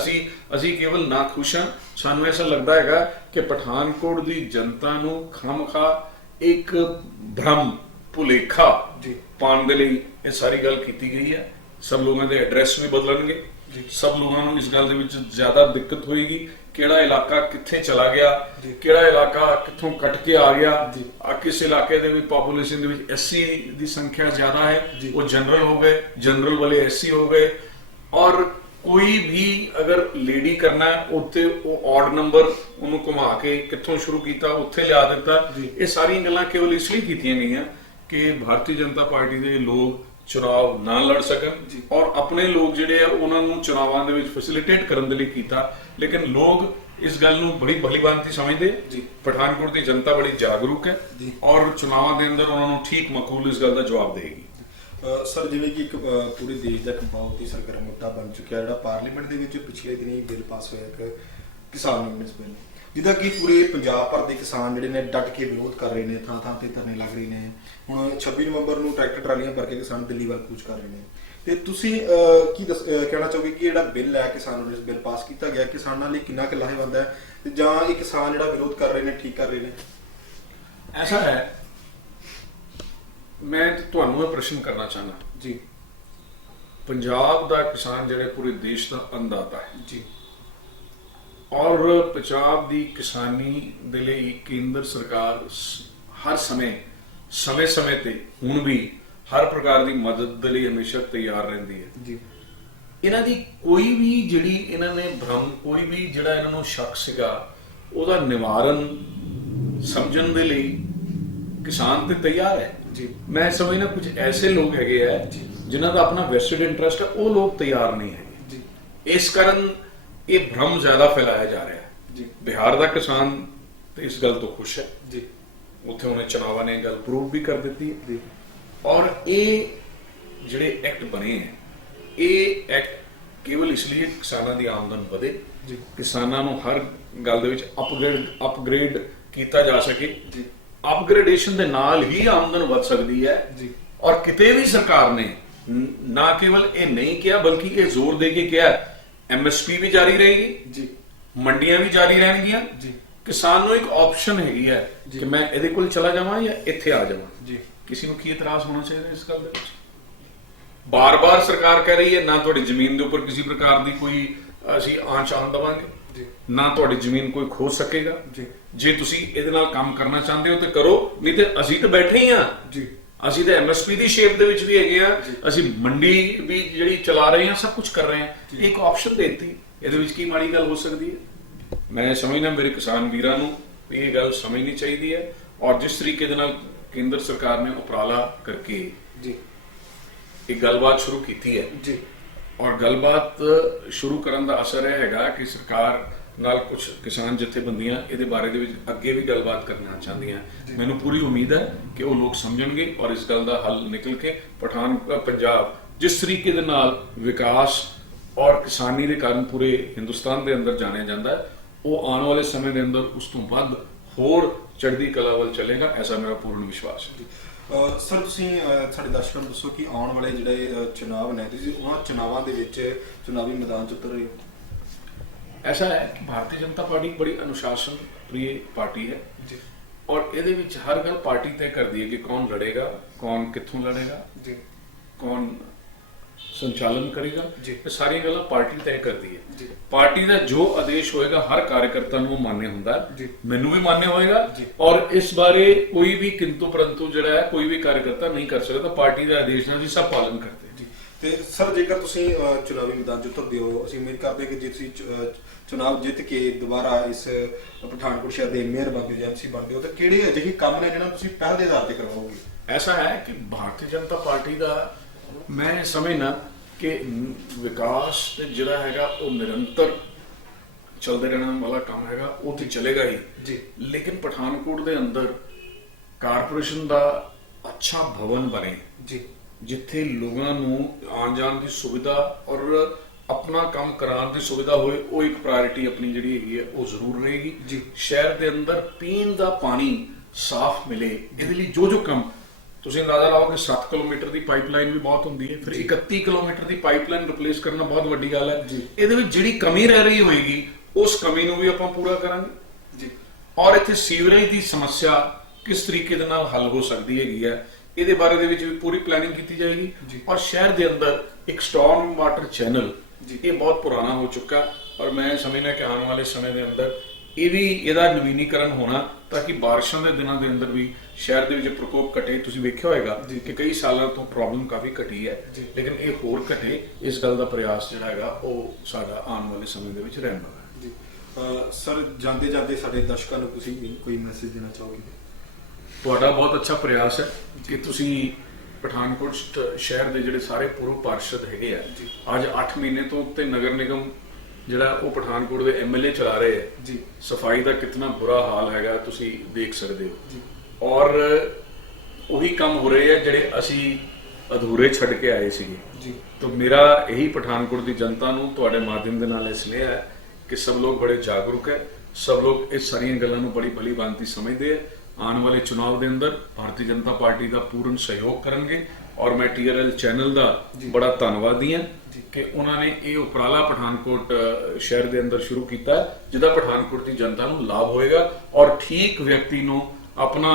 ਅਸੀਂ ਕੇਵਲ ਨਾਖੁਸ਼ ਹਾਂ। ਸਾਨੂੰ ਐਸਾ ਲੱਗਦਾ ਹੈਗਾ ਕਿ ਪਠਾਨਕੋਟ ਦੀ ਜਨਤਾ ਨੂੰ ਖਾਮਖਾ ਇੱਕ ਭ੍ਰਮ, ਭੁਲੇਖਾ ਪਾਉਣ ਦੇ ਲਈ ਇਹ ਸਾਰੀ ਗੱਲ ਕੀਤੀ ਗਈ ਹੈ। ਸਭ ਲੋਕਾਂ ਦੇ ਐਡਰੈਸ ਵੀ ਬਦਲਣਗੇ, ਸਭ ਲੋਕਾਂ ਨੂੰ ਇਸ ਗੱਲ ਦੇ ਵਿੱਚ ਜ਼ਿਆਦਾ ਦਿੱਕਤ ਹੋਏਗੀ। ਕਿਹੜਾ ਇਲਾਕਾ ਕਿੱਥੇ ਚਲਾ ਗਿਆ, ਕਿਹੜਾ ਇਲਾਕਾ ਕਿੱਥੋਂ ਕੱਟ ਕੇ ਆ ਗਿਆ। ਕਿਸ ਇਲਾਕੇ ਦੇ ਵਿੱਚ ਪੋਪੂਲੇਸ਼ਨ ਦੇ ਵਿੱਚ SC ਦੀ ਸੰਖਿਆ ਜ਼ਿਆਦਾ ਹੈ, ਉਹ ਜਨਰਲ ਹੋ ਗਏ, ਜਨਰਲ ਵਾਲੇ SC ਹੋ ਗਏ। ਔਰ ਕੋਈ ਵੀ ਅਗਰ ਲੇਡੀ ਕਰਨਾ ਉੱਥੇ ਉਹ ਆਡ ਨੰਬਰ ਉਹਨੂੰ ਘੁਮਾ ਕੇ ਕਿੱਥੋਂ ਸ਼ੁਰੂ ਕੀਤਾ ਉੱਥੇ ਲਿਆ ਦਿੱਤਾ। ਇਹ ਸਾਰੀਆਂ ਗੱਲਾਂ ਕੇਵਲ ਇਸ ਲਈ ਕੀਤੀਆਂ ਗਈਆਂ ਕਿ ਭਾਰਤੀ ਜਨਤਾ ਪਾਰਟੀ ਦੇ ਲੋਕ ਚੁਣਾਵ ਨਾ ਲੜ ਸਕਣ ਔਰ ਆਪਣੇ ਲੋਕ ਜਿਹੜੇ ਆ ਉਹਨਾਂ ਨੂੰ ਚੁਣਾਵਾਂ ਦੇ ਵਿੱਚ ਫੈਸਿਲਿਟੇਟ ਕਰਨ ਦੇ ਲਈ ਕੀਤਾ। ਲੇਕਿਨ ਲੋਕ ਇਸ ਗੱਲ ਨੂੰ ਬੜੀ ਭਲੀ ਭਾਂਤੀ ਸਮਝਦੇ। ਪਠਾਨਕੋਟ ਦੀ ਜਨਤਾ ਬੜੀ ਜਾਗਰੂਕ ਹੈ ਔਰ ਚੁਣਾਵਾਂ ਦੇ ਅੰਦਰ ਉਹਨਾਂ ਨੂੰ ਠੀਕ ਮਕਬੂਲ ਇਸ ਗੱਲ ਦਾ ਜਵਾਬ ਦੇਗੀ। ਸਰ, ਜਿਵੇਂ ਕਿ ਇੱਕ ਪੂਰੇ ਦੇਸ਼ ਦਾ ਇੱਕ ਬਹੁਤ ਹੀ ਸਰਗਰਮ ਮੁੱਦਾ ਬਣ ਚੁੱਕਿਆ ਜਿਹੜਾ ਪਾਰਲੀਮੈਂਟ ਦੇ ਵਿੱਚ ਪਿਛਲੇ ਦਿਨੀ ਬਿੱਲ ਪਾਸ ਹੋਇਆ, ਇੱਕ ਕਿਸਾਨ ਯੂਨੀਅਨਸ ਬਿੱਲ, ਜਿਹਦਾ ਕਿ ਪੂਰੇ ਪੰਜਾਬ ਭਰ ਦੇ ਕਿਸਾਨ ਜਿਹੜੇ ਨੇ ਡਟ ਕੇ ਵਿਰੋਧ ਕਰ ਰਹੇ ਨੇ, ਥਾਂ ਥਾਂ ਤੇ ਧਰਨੇ ਲੱਗ ਰਹੇ ਨੇ। ਹੁਣ 26 ਨਵੰਬਰ ਨੂੰ ਟਰੈਕਟਰ ਟਰਾਲੀਆਂ ਭਰ ਕੇ ਕਿਸਾਨ ਦਿੱਲੀ ਵੱਲ ਕੂਚ ਕਰ ਰਹੇ ਨੇ। ਤੇ ਤੁਸੀਂ ਕੀ ਕਹਿਣਾ ਚਾਹੋਗੇ ਕਿ ਜਿਹੜਾ ਬਿੱਲ ਹੈ ਕਿਸਾਨ ਯੂਨੀਅਨਸ ਬਿੱਲ ਪਾਸ ਕੀਤਾ ਗਿਆ, ਕਿਸਾਨਾਂ ਲਈ ਕਿੰਨਾ ਕੁ ਲਾਹੇਵੰਦ ਹੈ, ਤੇ ਜਾਂ ਇਹ ਕਿਸਾਨ ਜਿਹੜਾ ਵਿਰੋਧ ਕਰ ਰਹੇ ਨੇ ਠੀਕ ਕਰ ਰਹੇ ਨੇ? ਐਸਾ ਹੈ, ਮੈਂ ਤੁਹਾਨੂੰ ਇਹ ਪ੍ਰਸ਼ਨ ਕਰਨਾ ਚਾਹੁੰਦਾ ਜੀ। ਪੰਜਾਬ ਦਾ ਕਿਸਾਨ ਜਿਹੜੇ ਪੂਰੇ ਦੇਸ਼ ਦਾ ਅੰਨਦਾਤਾ ਹੈ ਜੀ, ਔਰ ਪੰਜਾਬ ਦੀ ਕਿਸਾਨੀ ਦੇ ਲਈ ਕੇਂਦਰ ਸਰਕਾਰ ਹਰ ਸਮੇਂ ਤੇ ਹੁਣ ਵੀ ਹਰ ਪ੍ਰਕਾਰ ਦੀ ਮਦਦ ਦੇ ਲਈ ਹਮੇਸ਼ਾ ਤਿਆਰ ਰਹਿੰਦੀ ਹੈ ਜੀ। ਇਹਨਾਂ ਦੀ ਕੋਈ ਵੀ ਜਿਹੜੀ ਇਹਨਾਂ ਨੇ ਭ੍ਰਮ, ਕੋਈ ਵੀ ਜਿਹੜਾ ਇਹਨਾਂ ਨੂੰ ਸ਼ੱਕ ਸੀਗਾ, ਉਹਦਾ ਨਿਵਾਰਨ ਸਮਝਣ ਦੇ ਲਈ ਕਿਸਾਨ ਤੇ ਤਿਆਰ ਹੈ ਜੀ। ਮੈਂ ਸਮਝਦਾ ਕੁਝ ਐਸੇ ਲੋਕ ਹੈਗੇ ਆ ਜਿਨ੍ਹਾਂ ਦਾ ਆਪਣਾ ਵੈਸਟਡ ਇੰਟਰਸਟ ਹੈ, ਉਹ ਲੋਕ ਤਿਆਰ ਨਹੀਂ ਹੈਗੇ ਜੀ। ਇਸ ਕਾਰਨ ਇਹ ਭ੍ਰਮ ਜ਼ਿਆਦਾ ਫੈਲਾਇਆ ਜਾ ਰਿਹਾ ਹੈ ਜੀ। ਬਿਹਾਰ ਦਾ ਕਿਸਾਨ ਤੇ ਇਸ ਗੱਲ ਤੋਂ ਖੁਸ਼ ਹੈ ਜੀ, ਉੱਥੇ ਉਹਨੇ ਚੁਣਾਵਾਂ ਨੇ ਗੱਲ ਪ੍ਰੂਵ ਵੀ ਕਰ ਦਿੱਤੀ ਹੈ। ਔਰ ਇਹ ਜਿਹੜੇ ਐਕਟ ਬਣੇ ਹੈ, ਇਹ ਐਕਟ ਕੇਵਲ ਇਸ ਲਈ ਕਿਸਾਨਾਂ ਦੀ ਆਮਦਨ ਵਧੇ ਜੀ, ਕਿਸਾਨਾਂ ਨੂੰ ਹਰ ਗੱਲ ਦੇ ਵਿੱਚ ਅਪਗ੍ਰੇਡ ਕੀਤਾ ਜਾ ਸਕੇ ਜੀ। ਅਪਗ੍ਰੇਡੇਸ਼ਨ ਦੇ ਨਾਲ ਹੀ ਆਮਦਨ ਵੱਧ ਸਕਦੀ ਹੈ ਜੀ। ਔਰ ਕਿਤੇ ਵੀ ਸਰਕਾਰ ਨੇ ਨਾ ਕੇਵਲ ਇਹ ਨਹੀਂ ਕਿਹਾ ਬਲਕਿ ਇਹ ਜ਼ੋਰ ਦੇ ਕੇ ਕਿਹਾ MSP ਵੀ ਜਾਰੀ ਰਹੇਗੀ ਜੀ, ਮੰਡੀਆਂ ਵੀ ਜਾਰੀ ਰਹਿਣਗੀਆਂ ਜੀ ਕਿਸਾਨ ਨੂੰ ਇੱਕ ਆਪਸ਼ਨ ਹੈਗੀ ਹੈ ਕਿ ਮੈਂ ਇਹਦੇ ਕੋਲ ਚਲਾ ਜਾਵਾਂ ਜਾਂ ਇੱਥੇ ਆ ਜਾਵਾਂ ਜੀ ਕਿਸੇ ਨੂੰ ਕੀ ਇਤਰਾਜ਼ ਹੋਣਾ ਚਾਹੀਦਾ ਇਸ ਗੱਲ ਦੇ ਵਿੱਚ ਬਾਰ-ਬਾਰ ਸਰਕਾਰ ਕਹਿ ਰਹੀ ਹੈ ਨਾ ਤੁਹਾਡੀ ਜ਼ਮੀਨ ਦੇ ਉੱਪਰ ਕਿਸੇ ਪ੍ਰਕਾਰ ਦੀ ਕੋਈ ਅਸੀਂ ਆਂਚ ਆਉਣ ਦੇਵਾਂਗੇ ਜੀ ਨਾ ਤੁਹਾਡੀ ਜ਼ਮੀਨ ਕੋਈ ਖੋ ਸਕੇਗਾ ਜੀ ਜੇ ਤੁਸੀਂ ਇਹਦੇ ਨਾਲ ਕੰਮ ਕਰਨਾ ਚਾਹੁੰਦੇ ਹੋ ਤੇ ਕਰੋ ਨਹੀਂ ਤੇ ਅਸੀਂ ਤਾਂ ਬੈਠੇ ਹੀ ਆ ਜੀ ਅਸੀਂ ਤਾਂ ਐਮਐਸਪੀ ਦੀ ਸ਼ੇਪ ਦੇ ਵਿੱਚ ਵੀ ਹੈਗੇ ਆ ਅਸੀਂ ਮੰਡੀ ਵੀ ਜਿਹੜੀ ਚਲਾ ਰਹੇ ਹਾਂ ਸਭ ਕੁਝ ਕਰ ਰਹੇ ਹਾਂ ਇੱਕ ਆਪਸ਼ਨ ਦੇਤੀ ਇਹਦੇ ਵਿੱਚ ਕੀ ਮਾੜੀ ਗੱਲ ਹੋ ਸਕਦੀ ਹੈ ਮੈਂ ਸਮਝਦਾ ਮੇਰੇ ਕਿਸਾਨ ਵੀਰਾਂ ਨੂੰ ਵੀ ਇਹ ਗੱਲ ਸਮਝਣੀ ਚਾਹੀਦੀ ਹੈ ਔਰ ਜਿਸ ਤਰੀਕੇ ਦੇ ਨਾਲ ਕੇਂਦਰ ਸਰਕਾਰ ਨੇ ਉਪਰਾਲਾ ਕਰਕੇ ਜੀ ਇੱਕ ਗੱਲਬਾਤ ਸ਼ੁਰੂ ਕੀਤੀ ਹੈ ਜੀ ਔਰ ਗੱਲਬਾਤ ਸ਼ੁਰੂ ਕਰਨ ਦਾ ਅਸਰ ਇਹ ਹੈਗਾ ਕਿ ਸਰਕਾਰ ਨਾਲ ਕੁਝ ਕਿਸਾਨ ਜਥੇਬੰਦੀਆਂ ਇਹਦੇ ਬਾਰੇ ਦੇ ਵਿੱਚ ਅੱਗੇ ਵੀ ਗੱਲਬਾਤ ਕਰਨਾ ਚਾਹੁੰਦੀਆਂ ਮੈਨੂੰ ਪੂਰੀ ਉਮੀਦ ਹੈ ਕਿ ਉਹ ਲੋਕ ਸਮਝਣਗੇ ਔਰ ਇਸ ਗੱਲ ਦਾ ਹੱਲ ਨਿਕਲ ਕੇ ਪੰਜਾਬ ਜਿਸ ਤਰੀਕੇ ਦੇ ਨਾਲ ਵਿਕਾਸ ਔਰ ਕਿਸਾਨੀ ਦੇ ਕਾਰਨ ਪੂਰੇ ਹਿੰਦੁਸਤਾਨ ਦੇ ਅੰਦਰ ਜਾਣਿਆ ਜਾਂਦਾ ਹੈ ਉਹ ਆਉਣ ਵਾਲੇ ਸਮੇਂ ਦੇ ਅੰਦਰ ਉਸ ਤੋਂ ਵੱਧ ਹੋਰ ਚੜ੍ਹਦੀ ਕਲਾ ਵੱਲ ਚੱਲੇਗਾ ਐਸਾ ਮੇਰਾ ਪੂਰਨ ਵਿਸ਼ਵਾਸ ਹੈ ਸਰ ਤੁਸੀਂ ਸਾਡੇ ਦਰਸ਼ਕਾਂ ਨੂੰ ਦੱਸੋ ਕਿ ਆਉਣ ਵਾਲੇ ਜਿਹੜੇ ਚੁਣਾਵ ਨੇ ਤੁਸੀਂ ਉਹਨਾਂ ਚੁਣਾਵਾਂ ਦੇ ਵਿੱਚ ਚੁਣਾਵੀ ਮੈਦਾਨ 'ਚ ਉਤਰ ਰਹੇ ਹੋ ऐसा है कि भारतीय जनता पार्टी बड़ी अनुशासन प्रिय पार्टी है जी और ਇਹਦੇ ਵਿੱਚ हर गल पार्टी तय कर दी है कि कौन लड़ेगा कौन कित्थों लड़ेगा जी कौन संचालन करेगा जी ਇਹ ਸਾਰੀਆਂ ਗੱਲਾਂ ਪਾਰਟੀ ਤੈਅ ਕਰਦੀ ਹੈ ਜੀ ਪਾਰਟੀ ਦਾ ਜੋ ਆਦੇਸ਼ ਹੋਏਗਾ ਹਰ ਕਾਰਜਕਰਤਾ ਨੂੰ ਮਾਨਯ ਹੁੰਦਾ ਹੈ ਜੀ ਮੈਨੂੰ ਵੀ ਮਾਨਯ ਹੋਏਗਾ ਜੀ ਔਰ ਇਸ ਬਾਰੇ ਕੋਈ ਵੀ ਕਿੰਤੂ ਪਰੰਤੂ ਜਿਹੜਾ ਹੈ ਕੋਈ ਵੀ ਕਾਰਜਕਰਤਾ ਨਹੀਂ ਕਰ ਸਕਦਾ ਪਾਰਟੀ ਦੇ ਆਦੇਸ਼ ਨਾਲ ਜੀ ਸਭ ਪਾਲਨ ਕਰਦੇ ਜੀ ਤੇ ਸਰ ਜੇਕਰ ਤੁਸੀਂ ਚੁਣਾਵੀ ਮੈਦਾਨ 'ਚ ਉਤਰਦੇ ਹੋ ਅਸੀਂ ਉਮੀਦ ਕਰਦੇ ਹਾਂ ਕਿ ਜੇ ਤੁਸੀਂ ਚੁਣਾਵ ਜਿੱਤ ਕੇ ਦੁਬਾਰਾ ਇਸ ਪਠਾਨਕੋਟ ਸ਼ਹਿਰ ਦੇ ਮੇਅਰ ਬਣਦੇ ਹੋ ਜਾਂ ਐਮਸੀ ਬਣਦੇ ਹੋ ਤਾਂ ਕਿਹੜੇ ਅਜਿਹੇ ਕੰਮ ਨੇ ਜਿਹਨਾਂ ਤੁਸੀਂ ਪਹਿਲ ਦੇ ਆਧਾਰ ਤੇ ਕਰਵਾਓਗੇ ऐसा है कि भारतीय जनता पार्टी का मैं समझना कि विकास ते जिहड़ा हैगा वो निरंतर चलते रहने वाला काम हैगा वो तो चलेगा ही जी लेकिन पठानकोट ਦੇ ਅੰਦਰ ਕਾਰਪੋਰੇਸ਼ਨ ਦਾ ਅੱਛਾ ਭਵਨ ਬਣੇ ਜੀ ਜਿੱਥੇ ਲੋਕਾਂ ਨੂੰ ਆਉਣ ਜਾਣ ਦੀ ਸੁਵਿਧਾ ਔਰ ਆਪਣਾ ਕੰਮ ਕਰਾਉਣ ਦੀ ਸੁਵਿਧਾ ਹੋਏ ਉਹ ਇੱਕ ਪ੍ਰਾਇੋਰਟੀ ਆਪਣੀ ਜਿਹੜੀ ਹੈਗੀ ਹੈ ਉਹ ਜ਼ਰੂਰ ਰਹੇਗੀ ਜੀ ਸ਼ਹਿਰ ਦੇ ਅੰਦਰ ਪੀਣ ਦਾ ਪਾਣੀ ਸਾਫ਼ ਮਿਲੇ ਇਹਦੇ ਲਈ ਜੋ ਜੋ ਕੰਮ ਤੁਸੀਂ ਅੰਦਾਜ਼ਾ ਲਾਓ ਕਿ 7 ਕਿਲੋਮੀਟਰ ਦੀ ਪਾਈਪਲਾਈਨ ਵੀ ਬਹੁਤ ਹੁੰਦੀ ਹੈ ਫਿਰ 31 ਕਿਲੋਮੀਟਰ ਦੀ ਪਾਈਪਲਾਈਨ ਰਿਪਲੇਸ ਕਰਨਾ ਬਹੁਤ ਵੱਡੀ ਗੱਲ ਹੈ ਇਹਦੇ ਵਿੱਚ ਜਿਹੜੀ ਕਮੀ ਰਹਿ ਰਹੀ ਹੋਏਗੀ ਉਸ ਕਮੀ ਨੂੰ ਵੀ ਆਪਾਂ ਪੂਰਾ ਕਰਾਂਗੇ ਜੀ ਔਰ ਇੱਥੇ ਸੀਵਰੇਜ ਦੀ ਸਮੱਸਿਆ ਕਿਸ ਤਰੀਕੇ ਦੇ ਨਾਲ ਹੱਲ ਹੋ ਸਕਦੀ ਹੈਗੀ ਹੈ ਇਹਦੇ ਬਾਰੇ ਦੇ ਵਿੱਚ ਵੀ ਪੂਰੀ ਪਲੈਨਿੰਗ ਕੀਤੀ ਜਾਏਗੀ ਔਰ ਸ਼ਹਿਰ ਦੇ ਅੰਦਰ ਇੱਕ ਸਟਾਰਮ ਵਾਟਰ ਚੈਨਲ ਇਹ ਬਹੁਤ ਪੁਰਾਣਾ ਹੋ ਚੁੱਕਾ ਔਰ ਮੈਂ ਸਮਝਦਾ ਕਿ ਆਉਣ ਵਾਲੇ ਸਮੇਂ ਦੇ ਅੰਦਰ ਇਹ ਵੀ ਇਹਦਾ ਨਵੀਨੀਕਰਨ ਹੋਣਾ ਤਾਂ ਕਿ ਬਾਰਿਸ਼ਾਂ ਦੇ ਦਿਨਾਂ ਦੇ ਅੰਦਰ ਵੀ ਸ਼ਹਿਰ ਦੇ ਵਿੱਚ ਪ੍ਰਕੋਪ ਘਟੇ ਤੁਸੀਂ ਵੇਖਿਆ ਹੋਵੇਗਾ ਕਿ ਕਈ ਸਾਲਾਂ ਤੋਂ ਪ੍ਰੋਬਲਮ ਕਾਫੀ ਘਟੀ ਹੈ ਲੇਕਿਨ ਇਹ ਹੋਰ ਘਟੇ ਇਸ ਗੱਲ ਦਾ ਪ੍ਰਯਾਸ ਜਿਹੜਾ ਹੈਗਾ ਉਹ ਸਾਡਾ ਆਉਣ ਵਾਲੇ ਸਮੇਂ ਦੇ ਵਿੱਚ ਰਹਿਣ ਵਾਲਾ ਹੈ ਜੀ ਸਰ ਜਾਂਦੇ ਜਾਂਦੇ ਸਾਡੇ ਦਰਸ਼ਕਾਂ ਨੂੰ ਤੁਸੀਂ ਕੋਈ ਮੈਸੇਜ ਦੇਣਾ ਚਾਹੋਗੇ ਤੁਹਾਡਾ ਬਹੁਤ ਅੱਛਾ ਪ੍ਰਯਾਸ ਹੈ ਕਿ ਤੁਸੀਂ ਪਠਾਨਕੋਟ ਸ਼ਹਿਰ ਦੇ ਜਿਹੜੇ ਸਾਰੇ ਪੂਰਵ ਪਾਰਸ਼ਦ ਹੈਗੇ ਆ ਅੱਜ 8 ਮਹੀਨੇ ਤੋਂ ਉੱਤੇ ਨਗਰ ਨਿਗਮ ਜਿਹੜਾ ਉਹ ਪਠਾਨਕੋਟ ਦੇ ਐਮਐਲਏ ਚਲਾ ਰਹੇ ਹੈ ਜੀ ਸਫਾਈ ਦਾ ਕਿੰਨਾ ਬੁਰਾ ਹਾਲ ਹੈਗਾ ਤੁਸੀਂ ਦੇਖ ਸਕਦੇ ਹੋ ਜੀ ਔਰ ਉਹੀ ਕੰਮ ਹੋ ਰਹੇ ਆ ਜਿਹੜੇ ਅਸੀਂ ਅਧੂਰੇ ਛੱਡ ਕੇ ਆਏ ਸੀਗੇ ਜੀ ਤਾਂ ਮੇਰਾ ਇਹੀ ਪਠਾਨਕੋਟ ਦੀ ਜਨਤਾ ਨੂੰ ਤੁਹਾਡੇ ਮਾਧਿਅਮ ਦੇ ਨਾਲ ਇਸ ਲਈ ਹੈ ਕਿ ਸਭ ਲੋਕ ਬੜੇ ਜਾਗਰੂਕ ਹੈ ਸਭ ਲੋਕ ਇਸ ਸਾਰੀਆਂ ਗੱਲਾਂ ਨੂੰ ਬੜੀ ਭਲੀ ਭਾਂਤੀ ਸਮਝਦੇ ਆ ਆਉਣ ਵਾਲੇ ਚੁਣਾਵ ਦੇ ਅੰਦਰ ਭਾਰਤੀ ਜਨਤਾ ਪਾਰਟੀ ਦਾ ਪੂਰਨ ਸਹਿਯੋਗ ਕਰਨਗੇ ਔਰ ਮੈਂ TRL ਚੈਨਲ ਦਾ ਬੜਾ ਧੰਨਵਾਦੀ ਹਾਂ ਕਿ ਉਹਨਾਂ ਨੇ ਇਹ ਉਪਰਾਲਾ ਪਠਾਨਕੋਟ ਸ਼ਹਿਰ ਦੇ ਅੰਦਰ ਸ਼ੁਰੂ ਕੀਤਾ ਜਿਹਦਾ ਪਠਾਨਕੋਟ ਦੀ ਜਨਤਾ ਨੂੰ ਲਾਭ ਹੋਏਗਾ ਔਰ ਠੀਕ ਵਿਅਕਤੀ ਨੂੰ ਆਪਣਾ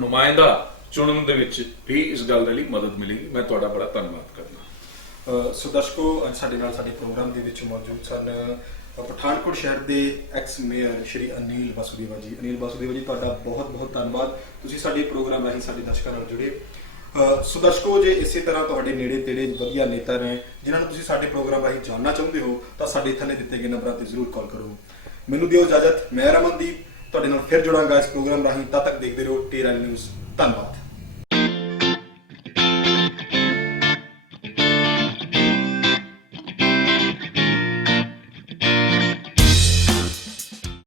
ਨੁਮਾਇੰਦਾ ਚੁਣਨ ਦੇ ਵਿੱਚ ਵੀ ਇਸ ਗੱਲ ਦੇ ਲਈ ਮਦਦ ਮਿਲੇਗੀ ਮੈਂ ਤੁਹਾਡਾ ਬੜਾ ਧੰਨਵਾਦ ਕਰਦਾ ਸੋ ਦਰਸ਼ਕੋ ਅੱਜ ਸਾਡੇ ਨਾਲ ਸਾਡੇ ਪ੍ਰੋਗਰਾਮ ਦੇ ਵਿੱਚ ਮੌਜੂਦ ਸਨ ਪਠਾਨਕੋਟ ਸ਼ਹਿਰ ਦੇ ਐਕਸ ਮੇਅਰ ਸ਼੍ਰੀ ਅਨਿਲ ਵਾਸੁਦੇਵਾ ਜੀ ਤੁਹਾਡਾ ਬਹੁਤ ਬਹੁਤ ਧੰਨਵਾਦ ਤੁਸੀਂ ਸਾਡੇ ਪ੍ਰੋਗਰਾਮ ਰਾਹੀਂ ਸਾਡੇ ਦਰਸ਼ਕਾਂ ਨਾਲ ਜੁੜੇ ਸੋ ਦਰਸ਼ਕੋ ਜੇ ਇਸੇ ਤਰ੍ਹਾਂ ਤੁਹਾਡੇ ਨੇੜੇ ਤੇੜੇ ਵਧੀਆ ਨੇਤਾ ਨੇ ਜਿਨ੍ਹਾਂ ਨੂੰ ਤੁਸੀਂ ਸਾਡੇ ਪ੍ਰੋਗਰਾਮ ਰਾਹੀਂ ਜਾਣਨਾ ਚਾਹੁੰਦੇ ਹੋ ਤਾਂ ਸਾਡੇ ਥੱਲੇ ਦਿੱਤੇ ਗਏ ਨੰਬਰਾਂ ਤੇ ਜ਼ਰੂਰ ਕਾਲ ਕਰੋ ਮੈਨੂੰ ਦਿਓ ਇਜਾਜ਼ਤ ਮੈਂ ਰਮਨਦੀਪ ਤੁਹਾਡੇ ਨਾਲ ਫਿਰ ਜੁੜਾਂਗਾ ਇਸ ਪ੍ਰੋਗਰਾਮ ਰਾਹੀਂ ਤਦ ਤੱਕ ਦੇਖਦੇ ਰਹੋ TRL ਨਿਊਜ਼ ਧੰਨਵਾਦ